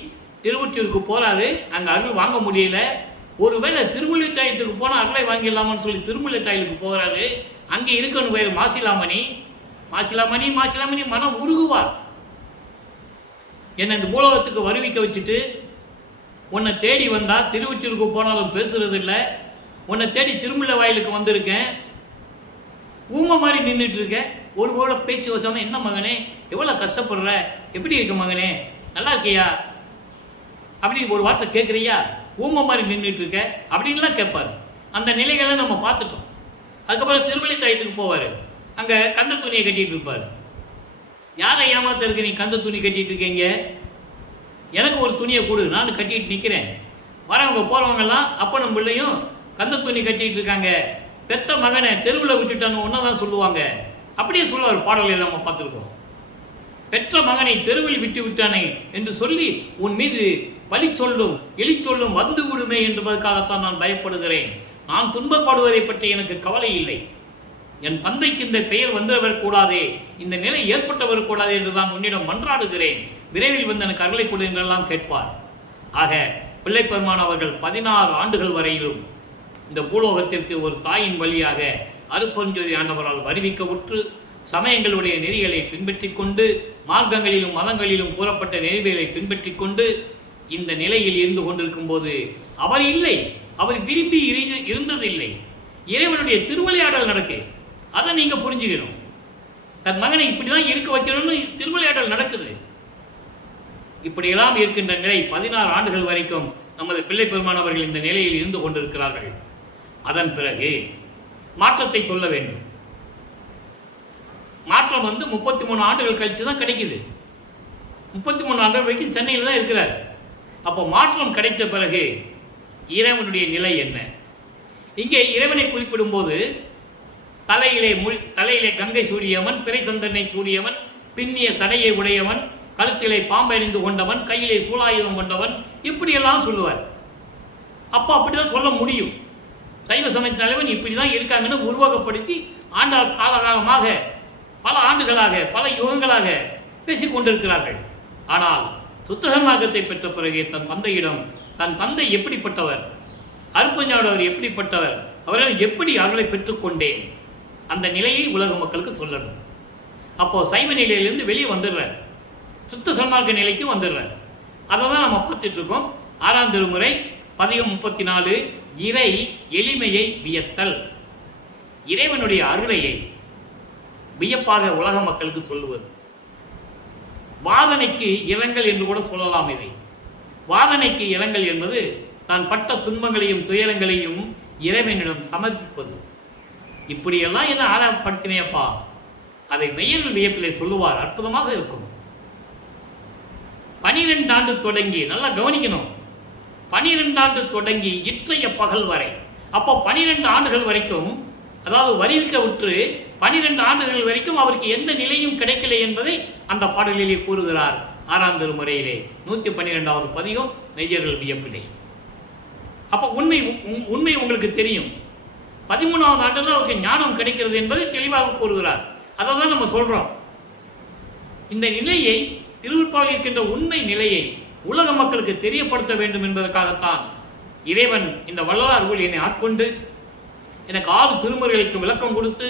திருவொற்றியூருக்கு போறாரு. அங்கே அருள் வாங்க முடியல. ஒருவேளை திருமுல்லைத்தாயத்துக்கு போனால் அருளை வாங்கிடலாமான்னு சொல்லி திருமுல்லைத்தாயலுக்கு போகிறாரு. அங்கே இருக்கணும் பேர் மாசிலாமணி. மனம் உருகுவார். என்னை இந்த பூலோகத்துக்கு வருவிக்க வச்சுட்டு உன்னை தேடி வந்தா திருவொற்றியூருக்கு போனாலும் பேசுறது இல்லை, உன்னை தேடி திருமுல்லை வாயிலுக்கு வந்திருக்கேன், ஊமை மாதிரி நின்றுட்டு இருக்க, ஒரு போல பேச்சு வச்சோம், என்ன மகனே எவ்வளோ கஷ்டப்படுற, எப்படி இருக்க மகனே, நல்லா இருக்கியா அப்படின்னு ஒரு வார்த்தை கேட்குறியா, ஊமை மாதிரி நின்றுட்டு இருக்க அப்படின்லாம் கேட்பார். அந்த நிலைகளை நம்ம பார்த்துட்டோம். அதுக்கப்புறம் திருவள்ளித்தாயத்துக்கு போவார், அங்கே கந்த துணியை கட்டிகிட்டு இருப்பார். யாரை ஏமாத்த இருக்கு, நீ கந்த துணி கட்டிகிட்டு இருக்கீங்க, எனக்கு ஒரு துணியை கொடு, நான் கட்டிட்டு நிற்கிறேன், வரவங்க போகிறவங்கெல்லாம் அப்பனும் பிள்ளையும் கந்த துணி கட்டிகிட்டு இருக்காங்க, பெத்த மகனை தெருவில் விட்டுட்டான்னு ஒன்றா தான் சொல்லுவாங்க. அப்படியே சொல்லுவார், பாடல்களை நம்ம பார்த்துருக்கோம். பெற்ற மகனை தெருவில் விட்டு விட்டானே என்று சொல்லி உன் மீது பழி சொல்லும் எலி சொல்லும் வந்து விடுமே என்பதற்காகத்தான் நான் பயப்படுகிறேன். நான் துன்பப்படுவதை பற்றி எனக்கு கவலை இல்லை. என் தந்தைக்கு இந்த பெயர் வந்துவர் கூடாதே, இந்த நிலை ஏற்பட்டவர் கூடாதே என்றுதான் உன்னிடம் மன்றாடுகிறேன். விரைவில் வந்து எனக்கு அருளை கொடு என்றெல்லாம் கேட்பார். ஆக பிள்ளை பெருமான் அவர்கள் 16 ஆண்டுகள் வரையிலும் இந்த பூலோகத்திற்கு ஒரு தாயின் வழியாக அருட்பெருஞ்ஜோதி ஆண்டவரால் வருவிக்க உற்று சமயங்களுடைய நெறிகளை பின்பற்றி கொண்டு மார்க்கங்களிலும் மதங்களிலும் கூறப்பட்ட நெறிகளை பின்பற்றி கொண்டு இந்த நிலையில் இருந்து கொண்டிருக்கும் போது அவர் இல்லை, அவர் விரும்பி இருந்ததில்லை. இறைவனுடைய திருவிளையாடல் நடக்கு, அதை நீங்க புரிஞ்சுக்கணும். தன் மகனை இப்படிதான் இருக்க வைக்கணும்னு திருவிளையாடல் நடக்குது. இப்படியெல்லாம் இருக்கின்ற நிலை 16 ஆண்டுகள் வரைக்கும் நமது பிள்ளை பெருமான் அவர்கள் இந்த நிலையில் இருந்து கொண்டிருக்கிறார்கள். அதன் பிறகு மாற்றத்தை சொல்ல வேண்டும். மாற்றம் 33 ஆண்டுகள் கழிச்சு தான் கிடைக்குது. 33 ஆண்டுகள் வரைக்கும் சென்னையில் தான் இருக்கிறார். அப்போ மாற்றம் கிடைத்த பிறகு இறைவனுடைய நிலை என்ன? இங்கே இறைவனை குறிப்பிடும் போது தலையிலே கங்கை சூடியவன், பிறை சந்தனை சூடியவன், பின்னிய சடையை உடையவன், கழுத்திலே பாம்பை அணிந்து கொண்டவன், கையிலே சூலாயுதம் கொண்டவன், இப்படியெல்லாம் சொல்லுவார். அப்போ அப்படிதான் சொல்ல முடியும். சைவ சமய தலைவன் இப்படிதான் இருக்காங்கன்னு உருவகப்படுத்தி ஆண்டாள் காலகாலமாக பல ஆண்டுகளாக பல யுகங்களாக பேசிக் கொண்டிருக்கிறார்கள். ஆனால் சுத்தசன்மார்க்கத்தை பெற்ற பிறகு தன் தந்தையிடம் தன் தந்தை எப்படிப்பட்டவர், அருட்பெருஞ்ஞானவர் எப்படிப்பட்டவர், அவர்கள் எப்படி அருளை பெற்றுக்கொண்டேன், அந்த நிலையை உலக மக்களுக்கு சொல்லணும். அப்போ சைவ நிலையிலிருந்து வெளியே வந்துடுறார், சுத்த சன்மார்க்க நிலைக்கு வந்துடுறார். அதை தான் நம்ம பார்த்துட்டு இருக்கோம். 6ஆம் திருமுறை பதிகம் 34 இறை எளிமையை வியத்தல். இறைவனுடைய அருளையை வியப்பாக உலக மக்களுக்கு சொல்லுவது. வாதனைக்கு இரங்கல் என்று கூட சொல்லலாம். இதை வாதனைக்கு இரங்கல் என்பது தான் பட்ட துன்பங்களையும் துயரங்களையும் இறைவனிடம் சமர்ப்பிப்பது. இப்படியெல்லாம் என்ன ஆழப்படுத்தினேப்பா, அதை மெய்யல் வியப்பிலே சொல்லுவார். அற்புதமாக இருக்கும். 12 ஆண்டு தொடங்கி, நல்லா கவனிக்கணும், 12 ஆண்டு தொடங்கி இற்றைய பகல் வரை, அப்போ 12 ஆண்டுகள் வரைக்கும், அதாவது வருவிக்க உற்று 12 ஆண்டுகள் வரைக்கும் அவருக்கு எந்த நிலையும் கிடைக்கல என்பதை அந்த பாடலிலே கூறுகிறார். 6ஆம் திருமுறையிலே 112வது பதிகம் மெய்யர்கள் வியப்பிலே. அப்போ உண்மை உங்களுக்கு தெரியும். 13வது ஆண்டில் அவருக்கு ஞானம் கிடைக்கிறது என்பதை தெளிவாக கூறுகிறார். அதை தான் நம்ம சொல்றோம். இந்த நிலையை, திருவிற்பாவில் இருக்கின்ற உண்மை நிலையை உலக மக்களுக்கு தெரியப்படுத்த வேண்டும் என்பதற்காகத்தான் இறைவன் இந்த வள்ளலார் என்னை ஆட்கொண்டு எனக்கு 6 திருமுறைகளுக்கு விளக்கம் கொடுத்து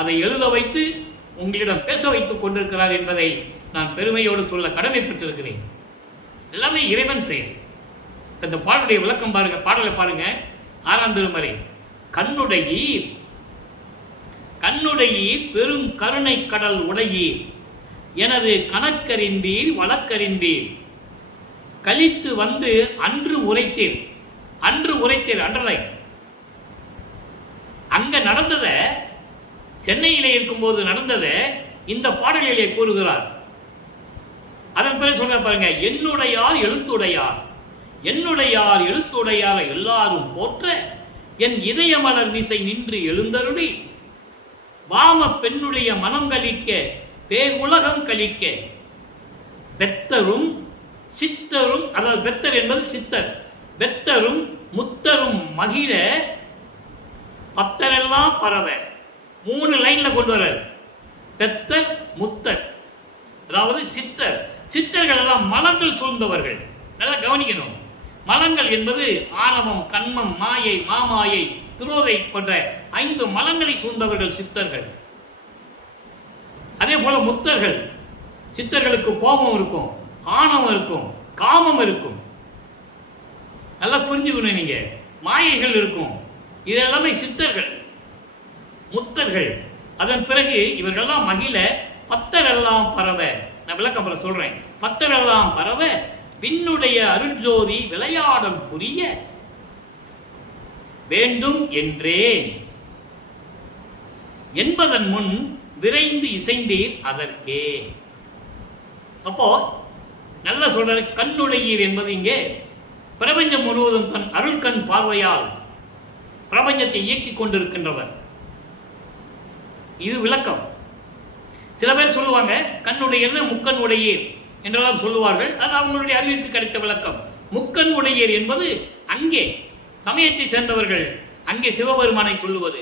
அதை எழுத வைத்து உங்களிடம் பேச வைத்துக் கொண்டிருக்கிறார் என்பதை நான் பெருமையோடு சொல்ல கடமைப்பட்டிருக்கிறேன். எல்லாமே இறைவன் செயல். இந்த பாடலுடைய விளக்கம் பாருங்க, பாடலை பாருங்க. 6ஆம் திருமுறை. கண்ணுடையீர் பெரும் கருணை கடல் உடையீர், எனது கணக்கறிந்தீர் வழக்கறிந்தீர், கழித்து வந்து அன்று உரைத்தீர். அன்றலை அங்க நடந்தத, சென்னையிலே இருக்கும்போது நடந்தத இந்த பாடலிலே கூறுகிறார். அதன் பிறகு சொல்ற பாருங்க, என்னுடையார் எழுத்துடையார் எல்லாரும் போற்ற என் இதயமலர் மீசை நின்று எழுந்தருளி வாம பெண்ணுடைய மனம் கழிக்க பேருலகம் கழிக்க பெத்தரும் சித்தரும், அதாவது பெத்தர் என்பது சித்தர், பெத்தரும் முத்தரும் மகிழ பத்தரெல்லாம் பரவ. 3 லைன்ல கொண்டு வர, பெத்தர் முத்தர், அதாவது சித்தர். சித்தர்கள் எல்லாம் மலங்கள் சூழ்ந்தவர்கள். நல்லா கவனிக்கணும். மலங்கள் என்பது ஆணவம், கண்மம், மாயை, மாமாயை, துரோதை போன்ற 5 மலங்களை சூழ்ந்தவர்கள் சித்தர்கள். அதே போல முத்தர்கள், சித்தர்களுக்கு கோபம் இருக்கும், ஆணவம் இருக்கும், காமம் இருக்கும். நல்லா புரிஞ்சுக்கணும் நீங்க. மாயைகள் இருக்கும். இதெல்லாமே சித்தர்கள். முத்தர்கள் அதன் பிறகு இவர்களெல்லாம் மகிழ பத்தரெல்லாம் பரவ, நான் விளக்கம் சொல்றேன், பத்தரெல்லாம் பரவ விண்ணுடைய அருட்ஜோதி விளையாடல் புரிய வேண்டும் என்றேன் என்பதன் முன் விரைந்து இசைந்தீர் அதற்கே. அப்போ நல்லா சொல்ற, கண்ணுடையீர் என்பது இங்கே பிரபஞ்சம் முழுவதும் தன் அருள்கண் பார்வையால் பிரபஞ்சத்தை இயக்கிக் கொண்டிருக்கின்றவர். இது விளக்கம். சில பேர் சொல்லுவாங்க கண்ணுடையர்னு முக்கண் உடையீர் என்றெல்லாம் சொல்லுவார்கள். அது அவங்களுடைய அறிவிற்கு கிடைத்த விளக்கம். முக்கண் உடையீர் என்பது அங்கே சமயத்தை சேர்ந்தவர்கள் அங்கே சிவபெருமானை சொல்லுவது.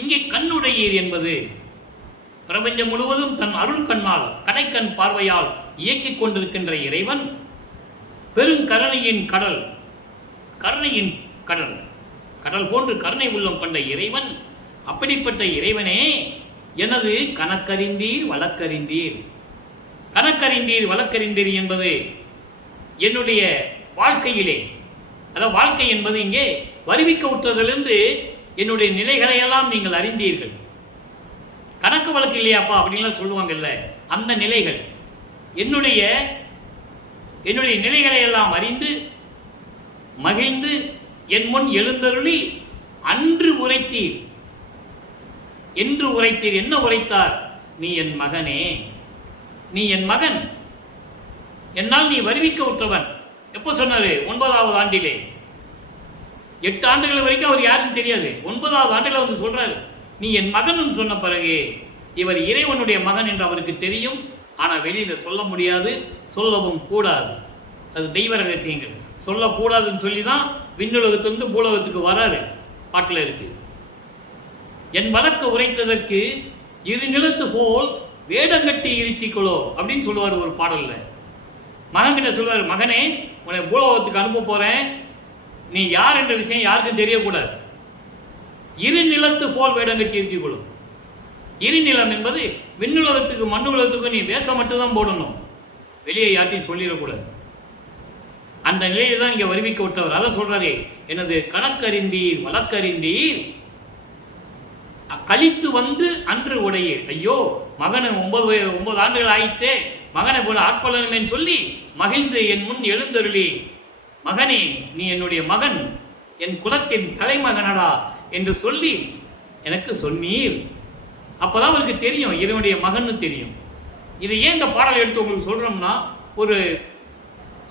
இங்கே கண்ணுடையீர் என்பது பிரபஞ்சம் முழுவதும் தன் அருள் கண்ணால் கடைக்கண் பார்வையால் இயக்கிக் கொண்டிருக்கின்ற இறைவன், பெருங்கருணையின் கடல், கருணையின் கடல், கடல் போன்று கருணை உள்ளம் கொண்ட இறைவன். அப்படிப்பட்ட இறைவனே எனது கணக்கறிந்தீர் வழக்கறிந்தீர். கணக்கறிந்தீர் வழக்கறிந்தீர் என்பது என்னுடைய வாழ்க்கையிலே, அதாவது வாழ்க்கை என்பது இங்கே வருவிக்க உற்றதிலிருந்து என்னுடைய நிலைகளை எல்லாம் நீங்கள் அறிந்தீர்கள். கணக்கு வழக்கு இல்லையாப்பா அப்படின்லாம் சொல்லுவாங்கல்ல, அந்த நிலைகள் என்னுடைய நிலைகளை எல்லாம் அறிந்து மகிழ்ந்து என் முன் எழுந்தருளி அன்று உரைத்தீர். என்று உரைத்தீர், என்ன உரைத்தார்? நீ என் மகனே, நீ என் மகன், என்னால் நீ வருவிக்க உற்றவன். எப்போ சொன்னாரு? 9வது ஆண்டிலே. 8 ஆண்டுகள் வரைக்கும் அவர் யாருன்னு தெரியாது. 9வது ஆண்டில் வந்து சொல்றாரு நீ என் மகன் சொன்ன பிறகு இவர் இறைவனுடைய மகன் என்று அவருக்கு தெரியும். ஆனால் வெளியில சொல்ல முடியாது, சொல்லவும் கூடாது. அது தெய்வ ரகசியங்கள். சொல்லக்கூடாதுன்னு சொல்லி தான் விண்ணுலகத்திலிருந்து பூலோகத்துக்கு வராரு. பாட்டில் இருக்கு. என் வழக்கு உரைத்ததற்கு இரு நிலத்து போல் வேடங்கட்டி இருத்திக்கொள்ளோ அப்படின்னு சொல்லுவார் ஒரு பாடல்ல. மகன் கிட்ட சொல்லுவார், மகனே உன்னை பூலோகத்துக்கு அனுப்ப போறேன், நீ யார் என்ற விஷயம் யாருக்கும் தெரியக்கூடாது. இரு நிலத்து போல் வேடங்கட்டி இருத்திக்கொள்ளும். இரு நிலம் என்பது விண்ணுலகத்துக்கு மண்ணுலகத்துக்கு நீ வேஷம் மட்டும்தான் போடணும், வெளியே யார்ட்டையும் சொல்லிடக்கூடாது. அந்த நிலையை தான் இங்கே வருவிக்க விட்டவர். அதை சொல்றாரே, எனது கணக்கறிந்தீர் வழக்கறிந்தீர் கழித்து வந்து அன்று உடையீர். ஐயோ மகனை 9 ஆண்டுகள் ஆயிடுச்சே, மகனை போல ஆட்கொள்ளணுமேன்னு சொல்லி மகிழ்ந்து என் முன் எழுந்தருளி, மகனே நீ என்னுடைய மகன், என் குலத்தின் தலைமகனடா என்று சொல்லி எனக்கு சொன்னீர். அப்போதான் அவருக்கு தெரியும் இறைவனுடைய மகன்னு தெரியும். இதை ஏன் இந்த பாடல் எடுத்து உங்களுக்கு சொல்றோம்னா, ஒரு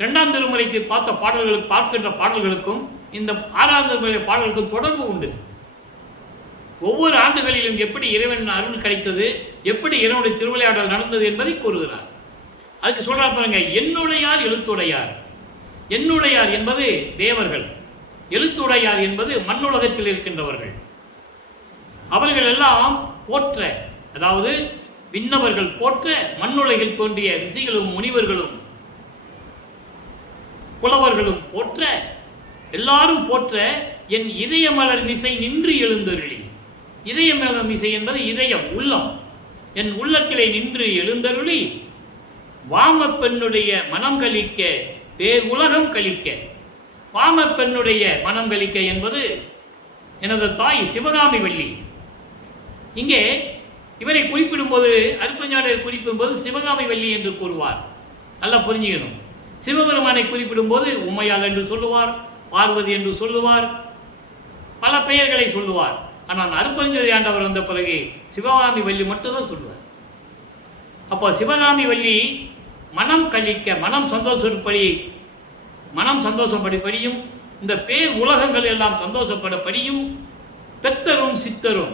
2ஆம் திருமுறைக்கு பார்க்கின்ற பாடல்களுக்கும் இந்த 6ஆம் திருமுறை பாடல்களுக்கும் தொடர்பு உண்டு. ஒவ்வொரு ஆண்டுகளிலும் எப்படி இறைவன் அருள் கிடைத்தது, எப்படி இறைவனுடைய திருவிளையாடல் நடந்தது என்பதை கூறுகிறார். அதுக்கு சொல்றார் பாருங்க, என்னுடையார் எழுத்துடையார். என்னுடையார் என்பது தேவர்கள், எழுத்துடையார் என்பது மண்ணுலகத்தில் இருக்கின்றவர்கள். அவர்கள் எல்லாம் போற்ற, அதாவது விண்ணவர்கள் போற்ற, மண்ணுலகில் தோன்றிய ரிஷிகளும் முனிவர்களும் புலவர்களும் போற்ற, எல்லாரும் போற்ற என் இதய மலர் மிசை நின்று எழுந்தருளி. இதய மலர் மிசை என்பது இதயம், உள்ளம். என் உள்ளத்திலே நின்று எழுந்தருளி வாம பெண்ணுடைய மனம் கழிக்க பேர் உலகம் கழிக்க. வாம பெண்ணுடைய மனம் கழிக்க என்பது எனது தாய் சிவகாமி வள்ளி. இங்கே இவரை குறிப்பிடும்போது, அருட்பெருஞ்சாண்டவர் குறிப்பிடும்போது சிவகாமி வள்ளி என்று கூறுவார். நல்லா புரிஞ்சுக்கணும். சிவபெருமானை குறிப்பிடும்போது உமையாள் என்று சொல்லுவார், பார்வதி என்று சொல்லுவார், பல பெயர்களை சொல்லுவார். ஆனால் அருட்பெருஞ்ஜோதி ஆண்டவர் வந்த பிறகு சிவகாமி வள்ளி மட்டும்தான் சொல்லுவார். அப்போ சிவகாமி வள்ளி மனம் கழிக்க, மனம் சந்தோஷப்படும்படியும் இந்த பேர் உலகங்கள் எல்லாம் சந்தோஷப்படப்படியும் பெத்தரும் சித்தரும்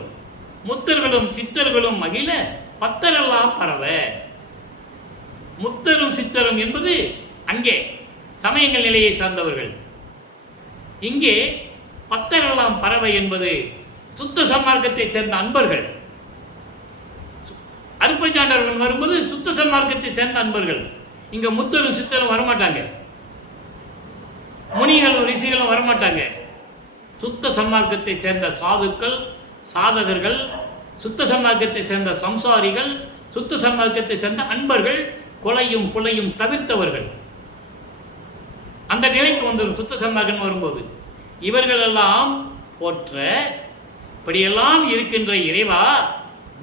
முத்தர்களும் சித்தர்களும் மகிழ பத்தரெல்லாம் பரவ. முத்தரும் சித்தரும் என்பது அங்கே சமயங்கள் நிலையை சார்ந்தவர்கள். இங்கே பத்தரெல்லாம் பறவை என்பது சுத்த சன்மார்க்கத்தை சேர்ந்த அன்பர்கள். அருட்பெருஞ்சாண்டவர்கள் வரும்போது சுத்த சன்மார்க்கத்தை சேர்ந்த அன்பர்கள். இங்க முத்தரும் சித்தரும் வரமாட்டாங்க, முனிகளும் ரிஷிகளும் வரமாட்டாங்க. சுத்த சன்மார்க்கத்தை சேர்ந்த சாதுக்கள், சாதகர்கள், சுத்த சன்மார்க்கத்தை சேர்ந்த சம்சாரிகள், சுத்த சன்மார்க்கத்தை சேர்ந்த அன்பர்கள், கொலையும் புலையும் தவிர்த்தவர்கள். அந்த நிலைக்கு வந்துடும் சுத்த சன்மார்க்கம் வரும்போது. இவர்கள் எல்லாம் போற்ற, இப்படியெல்லாம் இருக்கின்ற இறைவா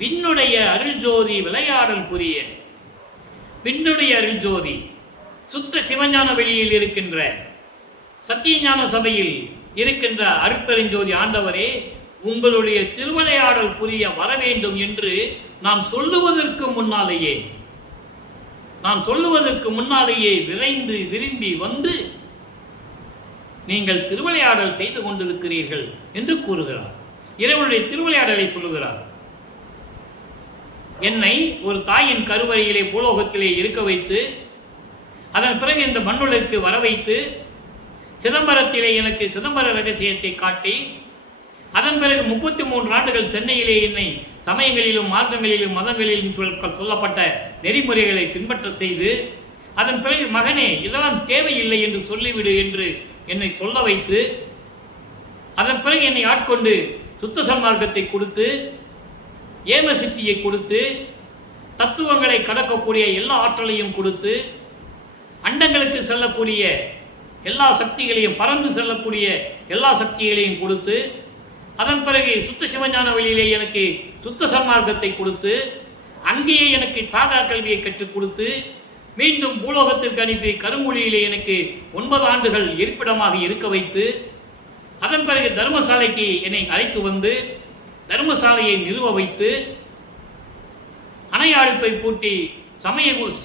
விண்ணுடைய அருள் ஜோதி விளையாடல் புரிய. விண்ணுடைய அருள் ஜோதி சுத்த சிவஞான வெளியில் இருக்கின்ற சத்தியஞான சபையில் இருக்கின்ற அருட்பெருஞ்சோதி ஆண்டவரே, உங்களுடைய திருவிளையாடல் புரிய வர வேண்டும் என்று நான் சொல்லுவதற்கு முன்னாலேயே விரைந்து விரும்பி வந்து நீங்கள் திருவிளையாடல் செய்து கொண்டிருக்கிறீர்கள் என்று கூறுகிறார். இறைவனுடைய திருவிளையாடலை சொல்லுகிறார். என்னை ஒரு தாயின் கருவறையிலே பூலோகத்திலே இருக்க வைத்து, அதன் பிறகு இந்த மண்ணுலகிற்கு வர வைத்து, சிதம்பரத்திலே எனக்கு சிதம்பர ரகசியத்தை காட்டி, அதன் பிறகு 33 ஆண்டுகள் சென்னையிலே என்னை சமயங்களிலும் மார்க்கங்களிலும் மதங்களிலும் சொல்லப்பட்ட நெறிமுறைகளை பின்பற்ற செய்து, அதன் பிறகு மகனே இதெல்லாம் தேவையில்லை என்று சொல்லிவிடு என்று என்னை சொல்ல வைத்து, அதன் பிறகு என்னை ஆட்கொண்டு சுத்த சன்மார்க்கத்தை கொடுத்து, ஏம சித்தியை கொடுத்து, தத்துவங்களை கடக்கக்கூடிய எல்லா ஆற்றலையும் கொடுத்து, அண்டங்களுக்கு செல்லக்கூடிய எல்லா சக்திகளையும், பறந்து செல்லக்கூடிய எல்லா சக்திகளையும் கொடுத்து, அதன் பிறகு சுத்த சிவஞான வழியிலே எனக்கு சுத்த சன்மார்க்கத்தை கொடுத்து, அங்கேயே எனக்கு சாகா கல்வியை கற்றுக் கொடுத்து, மீண்டும் பூலோகத்திற்கு அனுப்பி கருமொழியிலே எனக்கு 9 ஆண்டுகள் இருப்பிடமாக இருக்க வைத்து, அதன் பிறகு தர்மசாலைக்கு என்னை அழைத்து வந்து தர்மசாலையை நிறுவ வைத்து, அணையாடுப்பை பூட்டி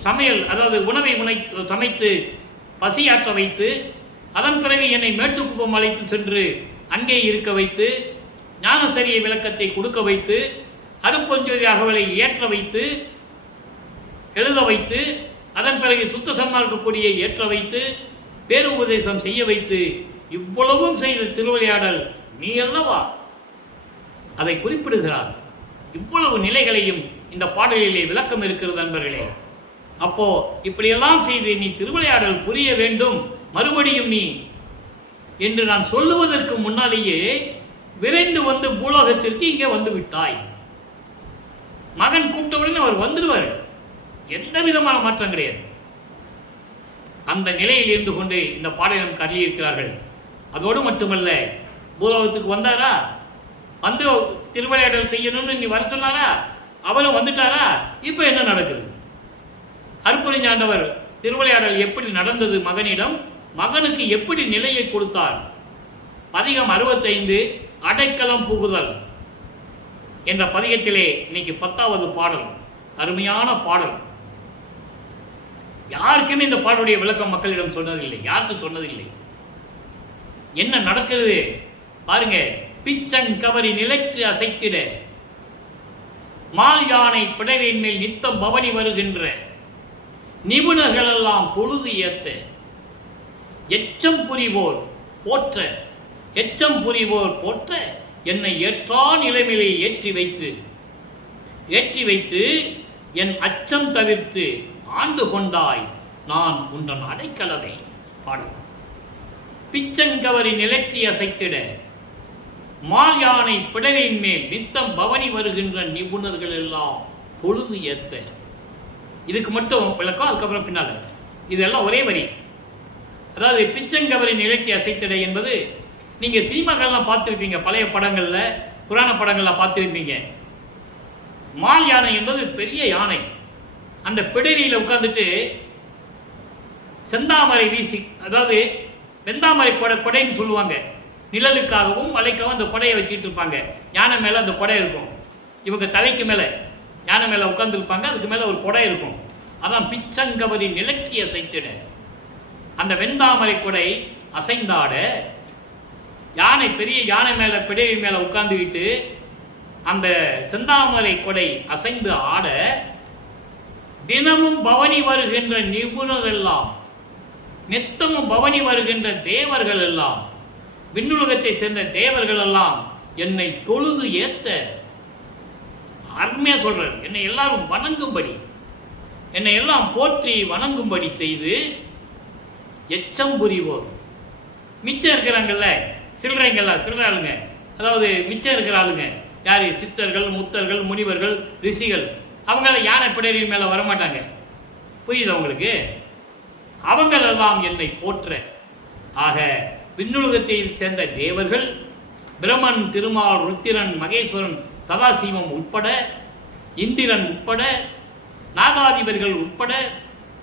சமையல் அதாவது உணவை சமைத்து பசியாற்ற வைத்து, அதன் பிறகு என்னை மேட்டுக்குப்பம் அழைத்து சென்று அங்கே இருக்க வைத்து, ஞானசரிய விளக்கத்தை கொடுக்க வைத்து, அருட்பெருஞ்சோதி அகவலை ஏற்ற வைத்து எழுத வைத்து, அதன் பிறகு சுத்த சன்மார்க்க கொடியை ஏற்ற வைத்து பேருபதேசம் செய்ய வைத்து, இவ்வளவும் செய்த திருவிளையாடல் நீ அல்லவா? அதை குறிப்பிடுகிறார். இவ்வளவு நிலைகளையும் இந்த பாடலிலே விளக்கம் இருக்கிறது நண்பர்களே. அப்போ இப்படியெல்லாம் செய்து நீ திருவிளையாடல் புரிய வேண்டும் மறுபடியும் நீ என்று நான் சொல்லுவதற்கு முன்னாலேயே விரைந்து வந்து பூலோகத்திற்கு இங்கே வந்து விட்டாய். மகன் கூப்பிட்டவுடனே அவர் வந்துடுவார், எந்த விதமான மாற்றம் கிடையாது. அந்த நிலையில் இருந்து கொண்டு இந்த பாடலம் கருளி இருக்கிறார்கள். அதோடு மட்டுமல்ல, பூலோகத்துக்கு வந்தாரா, வந்து திருவிளையாடல் செய்யணும்னு நீ வர சொன்னாரா, அவரும் வந்துட்டாரா. இப்போ என்ன நடக்குது? அருட்பெருஞ்சாண்டவர் திருவிளையாடல் எப்படி நடந்தது மகனிடம், மகனுக்கு எப்படி நிலையை கொடுத்தார். பதிகம் 65 அடைக்கலம் புகுதல் என்ற பதிகத்திலே இன்னைக்கு 10வது பாடல். அருமையான பாடல். யாருக்குமே இந்த பாடலுடைய விளக்கம் மக்களிடம் சொன்னதில்லை, யாருக்கும் சொன்னதில்லை. என்ன நடக்கிறது பாருங்க. பிச்சங்கவரி நிலைக்கு அசைத்திட மால் யானை பிடரின் மேல் நித்தம் பவனி வருகின்ற நிபுணர்கள் எல்லாம் பொழுது ஏத்த எச்சம் புரிவோர் போற்ற என்னை ஏற்றா நிலைமையை ஏற்றி வைத்து என் அச்சம் தவிர்த்து ஆண்டு கொண்டாய் நான் உண்டன் அடைக்கலமே. பாடல். பிச்சங்கவரி நிலற்றி அசைத்திட மால் யானை பிடரின் மேல் நித்தம் பவனி வருகின்ற நிபுணர்கள் எல்லாம் பொழுது ஏத்த. இதுக்கு மட்டும் விளக்கம், அதுக்கப்புறம் பின்னால இதெல்லாம் ஒரே வரி. அதாவது பிச்சங்கவரி நிலற்றி அசைத்திட என்பது நீங்கள் சினிமாக்கள்லாம் பார்த்துருப்பீங்க, பழைய படங்களில் புராண படங்களில் பார்த்துருப்பீங்க. மால் யானை என்பது பெரிய யானை. அந்த பிடரியில் உட்கார்ந்துட்டு செந்தாமரை வீசி, அதாவது வெந்தாமரை கொடைன்னு சொல்லுவாங்க, நிழலுக்காகவும் மழைக்காகவும் அந்த கொடையை வச்சுட்டு இருப்பாங்க. யானை மேலே அந்த கொடை இருக்கும், இவங்க தலைக்கு மேலே யானை மேலே உட்கார்ந்துருப்பாங்க, அதுக்கு மேலே ஒரு கொடை இருக்கும். அதான் பிச்சங்கவரி நிலற்றி அசைத்திட. அந்த வெந்தாமரை கொடை அசைந்தாட யானை, பெரிய யானை மேலே பிடரி மேலே உட்கார்ந்துக்கிட்டு அந்த செந்தாமரை கொடை அசைந்து ஆட, தினமும் பவனி வருகின்ற நிபுணர் எல்லாம், நித்தமும் பவனி வருகின்ற தேவர்கள் எல்லாம், விண்ணுலகத்தை சேர்ந்த தேவர்கள் எல்லாம் என்னை தொழுது ஏத்த. அருமையா சொல்றார், என்னை எல்லாரும் வணங்கும்படி, என்னை எல்லாம் போற்றி வணங்கும்படி செய்து எச்சம் புரிவோர். மிச்சம் இருக்கிறாங்கல்ல சில்லறைங்கள்லாம், சில்லற ஆளுங்க, அதாவது மிச்சம் இருக்கிற ஆளுங்க யாரு? சித்தர்கள், முத்தர்கள், முனிவர்கள், ரிஷிகள். அவங்கள யானை பிடரின் மேலே வரமாட்டாங்க. புரியுது உங்களுக்கு? அவங்களெல்லாம் என்னை போற்ற. ஆக விண்ணுலகத்தில் சேர்ந்த தேவர்கள், பிரம்மன், திருமால், ருத்திரன், மகேஸ்வரன், சதாசிவம் உட்பட இந்திரன் உட்பட, நாகாதிபதிகள் உட்பட,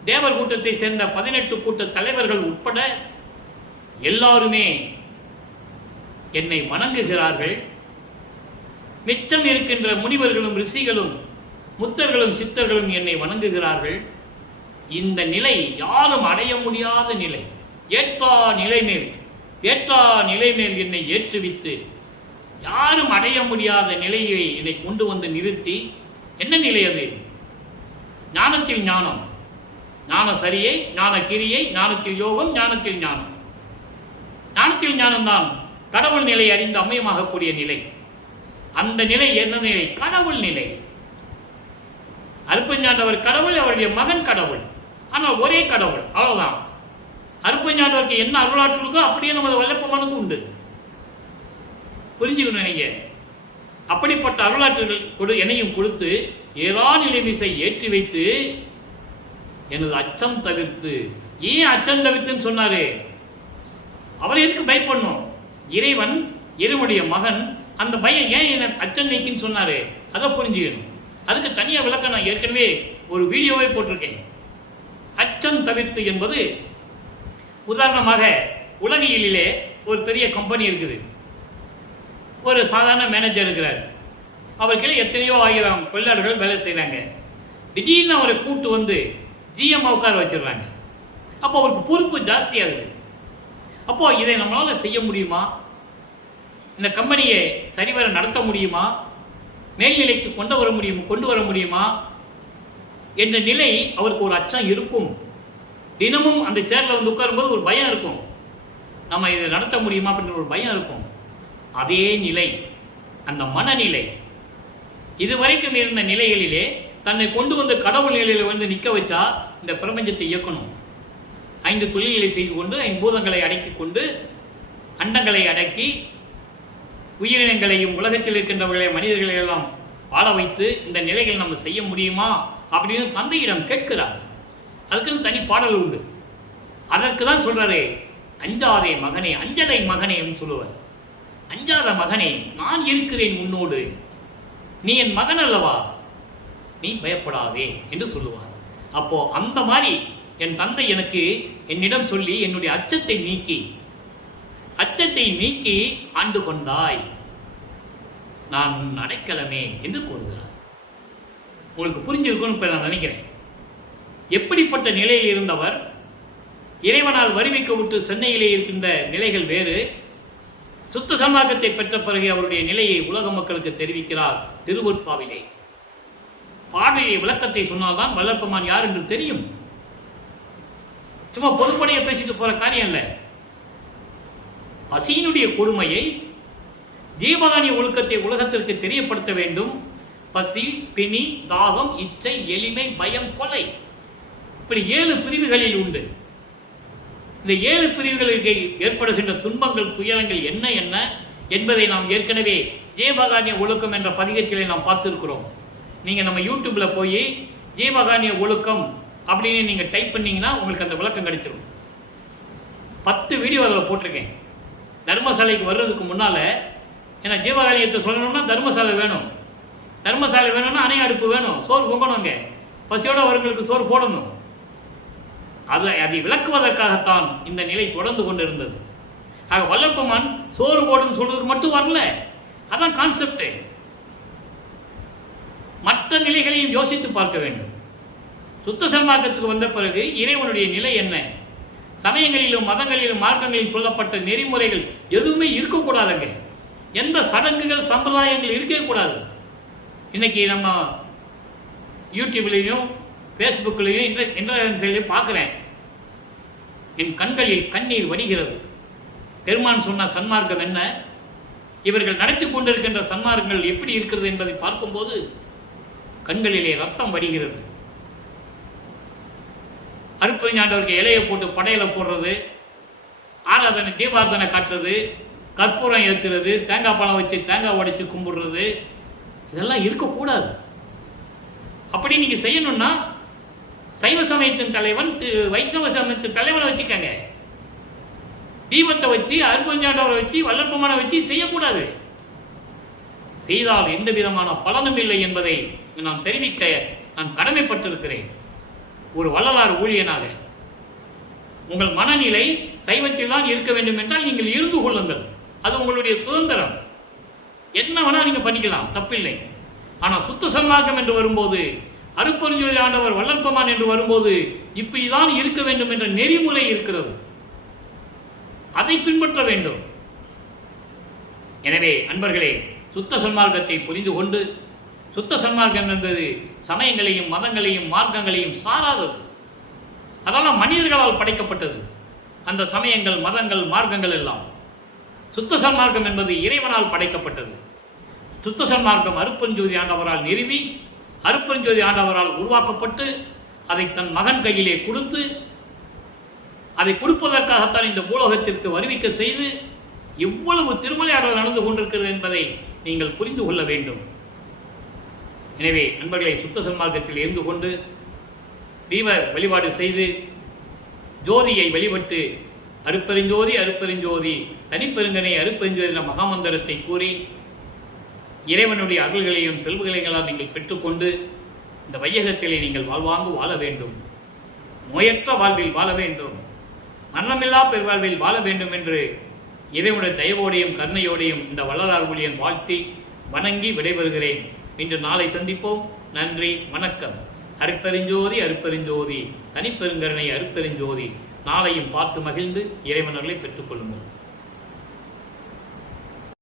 தேவர் கூட்டத்தை சேர்ந்த 18 கூட்ட தலைவர்கள் உட்பட எல்லாருமே என்னை வணங்குகிறார்கள். மிச்சம் இருக்கின்ற முனிவர்களும் ரிஷிகளும் முத்தர்களும் சித்தர்களும் என்னை வணங்குகிறார்கள். இந்த நிலை யாரும் அடைய முடியாத நிலை. ஏற்றா நிலை மேல் என்னை ஏற்றுவித்து யாரும் அடைய முடியாத நிலையை என்னை கொண்டு வந்து நிறுத்தி, என்ன நிலை அது? ஞானத்தில் ஞானம், ஞான சரியை, ஞான கிரியை, ஞானத்தில் யோகம், ஞானத்தில் ஞானம். ஞானத்தில் ஞானம்தான் கடவுள் நிலை அறிந்து அம்மையமாகக்கூடிய நிலை. அந்த நிலை என்ன நிலை? கடவுள் நிலை. அருப்பஞ்சாண்டவர் கடவுள், அவருடைய மகன் கடவுள். ஆனால் ஒரே கடவுள், அவ்வளவுதான். அருப்பஞ்சாண்டவருக்கு என்ன அருளாற்றல் இருக்கோ அப்படியே நமது வல்லப்பமானுக்கு உண்டு. புரிஞ்சுக்கணும் நீங்க. அப்படிப்பட்ட அருளாற்றல்கள் என்னையும் கொடுத்து ஏறா நிலைமிசை ஏற்றி வைத்து எனது அச்சம் தவிர்த்து. ஏன் அச்சம் தவிர்த்துன்னு சொன்னாரு? அவர் எதுக்கு பயப்படணும்? இறைவன், இறைவனுடைய மகன், அந்த பயம் ஏன் என்ன அச்சம் நீக்கின்னு சொன்னாரு? அதை புரிஞ்சுக்கணும். அதுக்கு தனியாக விளக்க நான் ஏற்கனவே ஒரு வீடியோவே போட்டிருக்கேன். அச்சம் தவிர்த்து என்பது, உதாரணமாக உலகியலிலே ஒரு பெரிய கம்பெனி இருக்குது. ஒரு சாதாரண மேனேஜர் இருக்கிறார். அவருக்கு எத்தனையோ ஆயிரம் தொழிலாளர்கள் வேலை செய்கிறாங்க. திடீர்னு அவரை கூட்டு வந்து ஜிஎம் உட்கார வச்சிடுறாங்க. அப்போ அவருக்கு பொறுப்பு ஜாஸ்தியாகுது. அப்போ இதை நம்மளால் செய்ய முடியுமா? இந்த கம்பெனியை சரிவர நடத்த முடியுமா? மேல்நிலைக்கு கொண்டு வர முடியுமா என்ற நிலை அவருக்கு ஒரு அச்சம் இருக்கும். தினமும் அந்த சேர்ல வந்து உட்காரும்போது ஒரு பயம் இருக்கும். நம்ம இதை நடத்த முடியுமா அப்படின்ற ஒரு பயம் இருக்கும். அதே நிலை, அந்த மனநிலை, இதுவரைக்கும் இருந்த நிலைகளிலே தன்னை கொண்டு வந்து கடவுள் நிலையில் வந்து நிற்க வச்சா இந்த பிரபஞ்சத்தை இயக்கணும். 5 தொழில்களை செய்து கொண்டு, 5 பூதங்களை அடக்கி கொண்டு, அண்டங்களை அடக்கி, உயிரினங்களையும் உலகத்தில் இருக்கின்றவர்களை மனிதர்களை எல்லாம் வாழ வைத்து இந்த நிலைகள் நம்ம செய்ய முடியுமா அப்படின்னு தந்தையிடம் கேட்கிறார். அதுக்குன்னு தனி பாடல் உண்டு. அதற்கு தான் சொல்றாரு, அஞ்சாதே மகனே, அஞ்சலை மகனே சொல்லுவார். அஞ்சாத மகனே, நான் இருக்கிறேன் உன்னோடு, நீ என் மகன் அல்லவா, நீ பயப்படாதே என்று சொல்லுவார். அப்போ அந்த மாதிரி என் தந்தை எனக்கு என்னிடம் சொல்லி என்னுடைய அச்சத்தை நீக்கி ஆண்டு கொண்டாய், நான் அடைக்கலமே என்று கூறுகிறார். உங்களுக்கு புரிஞ்சிருக்கும்னு இப்ப நான் நினைக்கிறேன். எப்படிப்பட்ட நிலையில் இருந்தவர், இறைவனால் வருவிக்க விட்டு சென்னையிலே இருக்கின்ற நிலைகள் வேறு. சுத்த சன்மார்க்கத்தை பெற்ற பிறகு அவருடைய நிலையை உலக மக்களுக்கு தெரிவிக்கிறார் திருவொற்பாவிலே. பாடலிய விளக்கத்தை சொன்னால்தான் வல்லற்பமான் யார் என்று தெரியும். சும்மா பொதுப்படையை பேசிட்டு போற காரியம் இல்லை. பசியினுடைய கொடுமையை, ஜீவகானிய ஒழுக்கத்தை உலகத்திற்கு தெரியப்படுத்த வேண்டும். பசி, பிணி, தாகம், இச்சை, எளிமை, பயம், கொலை, இப்படி 7 பிரிவுகளில் உண்டு. இந்த 7 பிரிவுகளுக்கு ஏற்படுகின்ற துன்பங்கள், துயரங்கள் என்ன என்ன என்பதை நாம் ஏற்கனவே ஜீவகானிய ஒழுக்கம் என்ற பதிகத்திலே நாம் பார்த்திருக்கிறோம். நீங்க நம்ம யூடியூப்ல போய் ஜீவகானிய ஒழுக்கம் அப்படின்னு நீங்க டைப் பண்ணீங்கன்னா உங்களுக்கு அந்த விளக்கம் கிடைச்சிடும். 10 வீடியோ அதில் போட்டிருக்கேன். தர்மசாலைக்கு வர்றதுக்கு முன்னால, ஏன்னா ஜீவகானியத்தை சொல்லணும்னா தர்மசாலை வேணும். தர்மசாலை வேணும்னா அணை அடுப்பு வேணும், சோறு பொங்கணும், அங்கே பசியோட அவர்களுக்கு சோறு போடணும். அதை விளக்குவதற்காகத்தான் இந்த நிலை தொடர்ந்து கொண்டிருந்தது. ஆக வல்லற்பமான் சோறு போடுன்னு சொல்றதுக்கு மட்டும் வரல, அதான் கான்செப்ட். மற்ற நிலைகளையும் யோசித்து பார்க்க வேண்டும். சுத்த சன்மார்க்கத்துக்கு வந்த பிறகு இறைவனுடைய நிலை என்ன? சமயங்களிலும் மதங்களிலும் மார்க்கங்களில் சொல்லப்பட்ட நெறிமுறைகள் எதுவுமே இருக்கக்கூடாதுங்க. எந்த சடங்குகள் சம்பிரதாயங்கள் இருக்கவே கூடாது. இன்னைக்கு நம்ம யூடியூப்லையும் ஃபேஸ்புக்லையும் இன்டர்நெட்லையும் பார்க்குறேன், என் கண்களில் கண்ணீர் வடிகிறது. பெருமான் சொன்ன சன்மார்க்கம் என்ன, இவர்கள் நடத்தி கொண்டிருக்கின்ற சன்மார்க்கங்கள் எப்படி இருக்கிறது என்பதை பார்க்கும்போது கண்களிலே ரத்தம் வடிகிறது. அருப்பஞ்சாண்டவருக்கு இலையை போட்டு படையில போடுறது, ஆராதனை தீபார்த்தனை காட்டுறது, கற்பூரம் ஏற்றுறது, தேங்காய் பழம் வச்சு தேங்காய் உடைச்சு கும்பிடுறது, இதெல்லாம் இருக்கக்கூடாது. அப்படி நீங்க செய்யணும்னா சைவ சமயத்தின் தலைவன், வைஷ்ணவ சமயத்தின் தலைவனை வச்சுக்கங்க. தீபத்தை வச்சு, அருப்பஞ்சாண்டவரை வச்சு, வல்லற்பமான வச்சு செய்யக்கூடாது. செய்தால் எந்த விதமான பலனும் இல்லை என்பதை நான் தெரிவிக்க நான் கடமைப்பட்டிருக்கிறேன். ஒரு வள்ளலார் ஊழியனாக உங்கள் மனநிலை சைவத்தில் தான் இருக்க வேண்டும் என்றால் நீங்கள் இருந்து கொள்ளுங்கள். அது உங்களுடைய சுதந்திரம். என்ன வேணா நீங்க பண்ணிக்கலாம், தப்பில்லை. ஆனால் சுத்த சன்மார்க்கம் என்று வரும்போது, அருட்பெருஞ்சோதி ஆண்டவர் வள்ளற்பெருமான் என்று வரும்போது இப்படிதான் இருக்க வேண்டும் என்ற நெறிமுறை இருக்கிறது. அதை பின்பற்ற வேண்டும். எனவே அன்பர்களே, சுத்த சன்மார்க்கத்தை புரிந்து கொண்டு, சுத்த சன்மார்க்கம் என்பது சமயங்களையும் மதங்களையும் மார்க்கங்களையும் சாராதது. அதெல்லாம் மனிதர்களால் படைக்கப்பட்டது. அந்த சமயங்கள், மதங்கள், மார்க்கங்கள் எல்லாம். சுத்த சன்மார்க்கம் என்பது இறைவனால் படைக்கப்பட்டது. சுத்த சன்மார்க்கம் அருட்பெருஞ்சோதி ஆண்டவரால் நிறுவி, அருட்பெருஞ்சோதி ஆண்டவரால் உருவாக்கப்பட்டு, அதை தன் மகன் கையிலே கொடுத்து, அதை கொடுப்பதற்காகத்தான் இந்த பூலோகத்திற்கு வருவிக்க செய்து எவ்வளவு திருமலையாடல் நடந்து கொண்டிருக்கிறது என்பதை நீங்கள் புரிந்து கொள்ள வேண்டும். எனவே நண்பர்களை, சுத்த சன்மார்க்கத்தில் இருந்து கொண்டு தீப வழிபாடு செய்து ஜோதியை வழிபட்டு அருட்பெருஞ்சோதி அருட்பெருஞ்சோதி தனிப்பெருங்கனை அருட்பெருஞ்சோதி என்ற மகாமந்திரத்தை கூறி இறைவனுடைய அருள்களையும் செல்வங்களையும் நீங்கள் பெற்றுக்கொண்டு இந்த வையகத்திலே நீங்கள் வாழ்வாங்கு வாழ வேண்டும். நோயற்ற வாழ்வில் வாழ வேண்டும். மரணமில்லா பெருவாழ்வில் வாழ வேண்டும் என்று இறைவனுடைய தயவோடையும் கருணையோடையும் இந்த வள்ளலார் ஊழியன் வாழ்த்தி வணங்கி விடைபெறுகிறேன். இன்று நாளை சந்திப்போம். நன்றி, வணக்கம். அருட்பெருஞ்சோதி அருட்பெருஞ்சோதி தனிப்பெருங்கருணை அருட்பெருஞ்சோதி. நாளையும் பார்த்து மகிழ்ந்து இறைவனர்களை பெற்றுக்கொள்ளுங்கள்.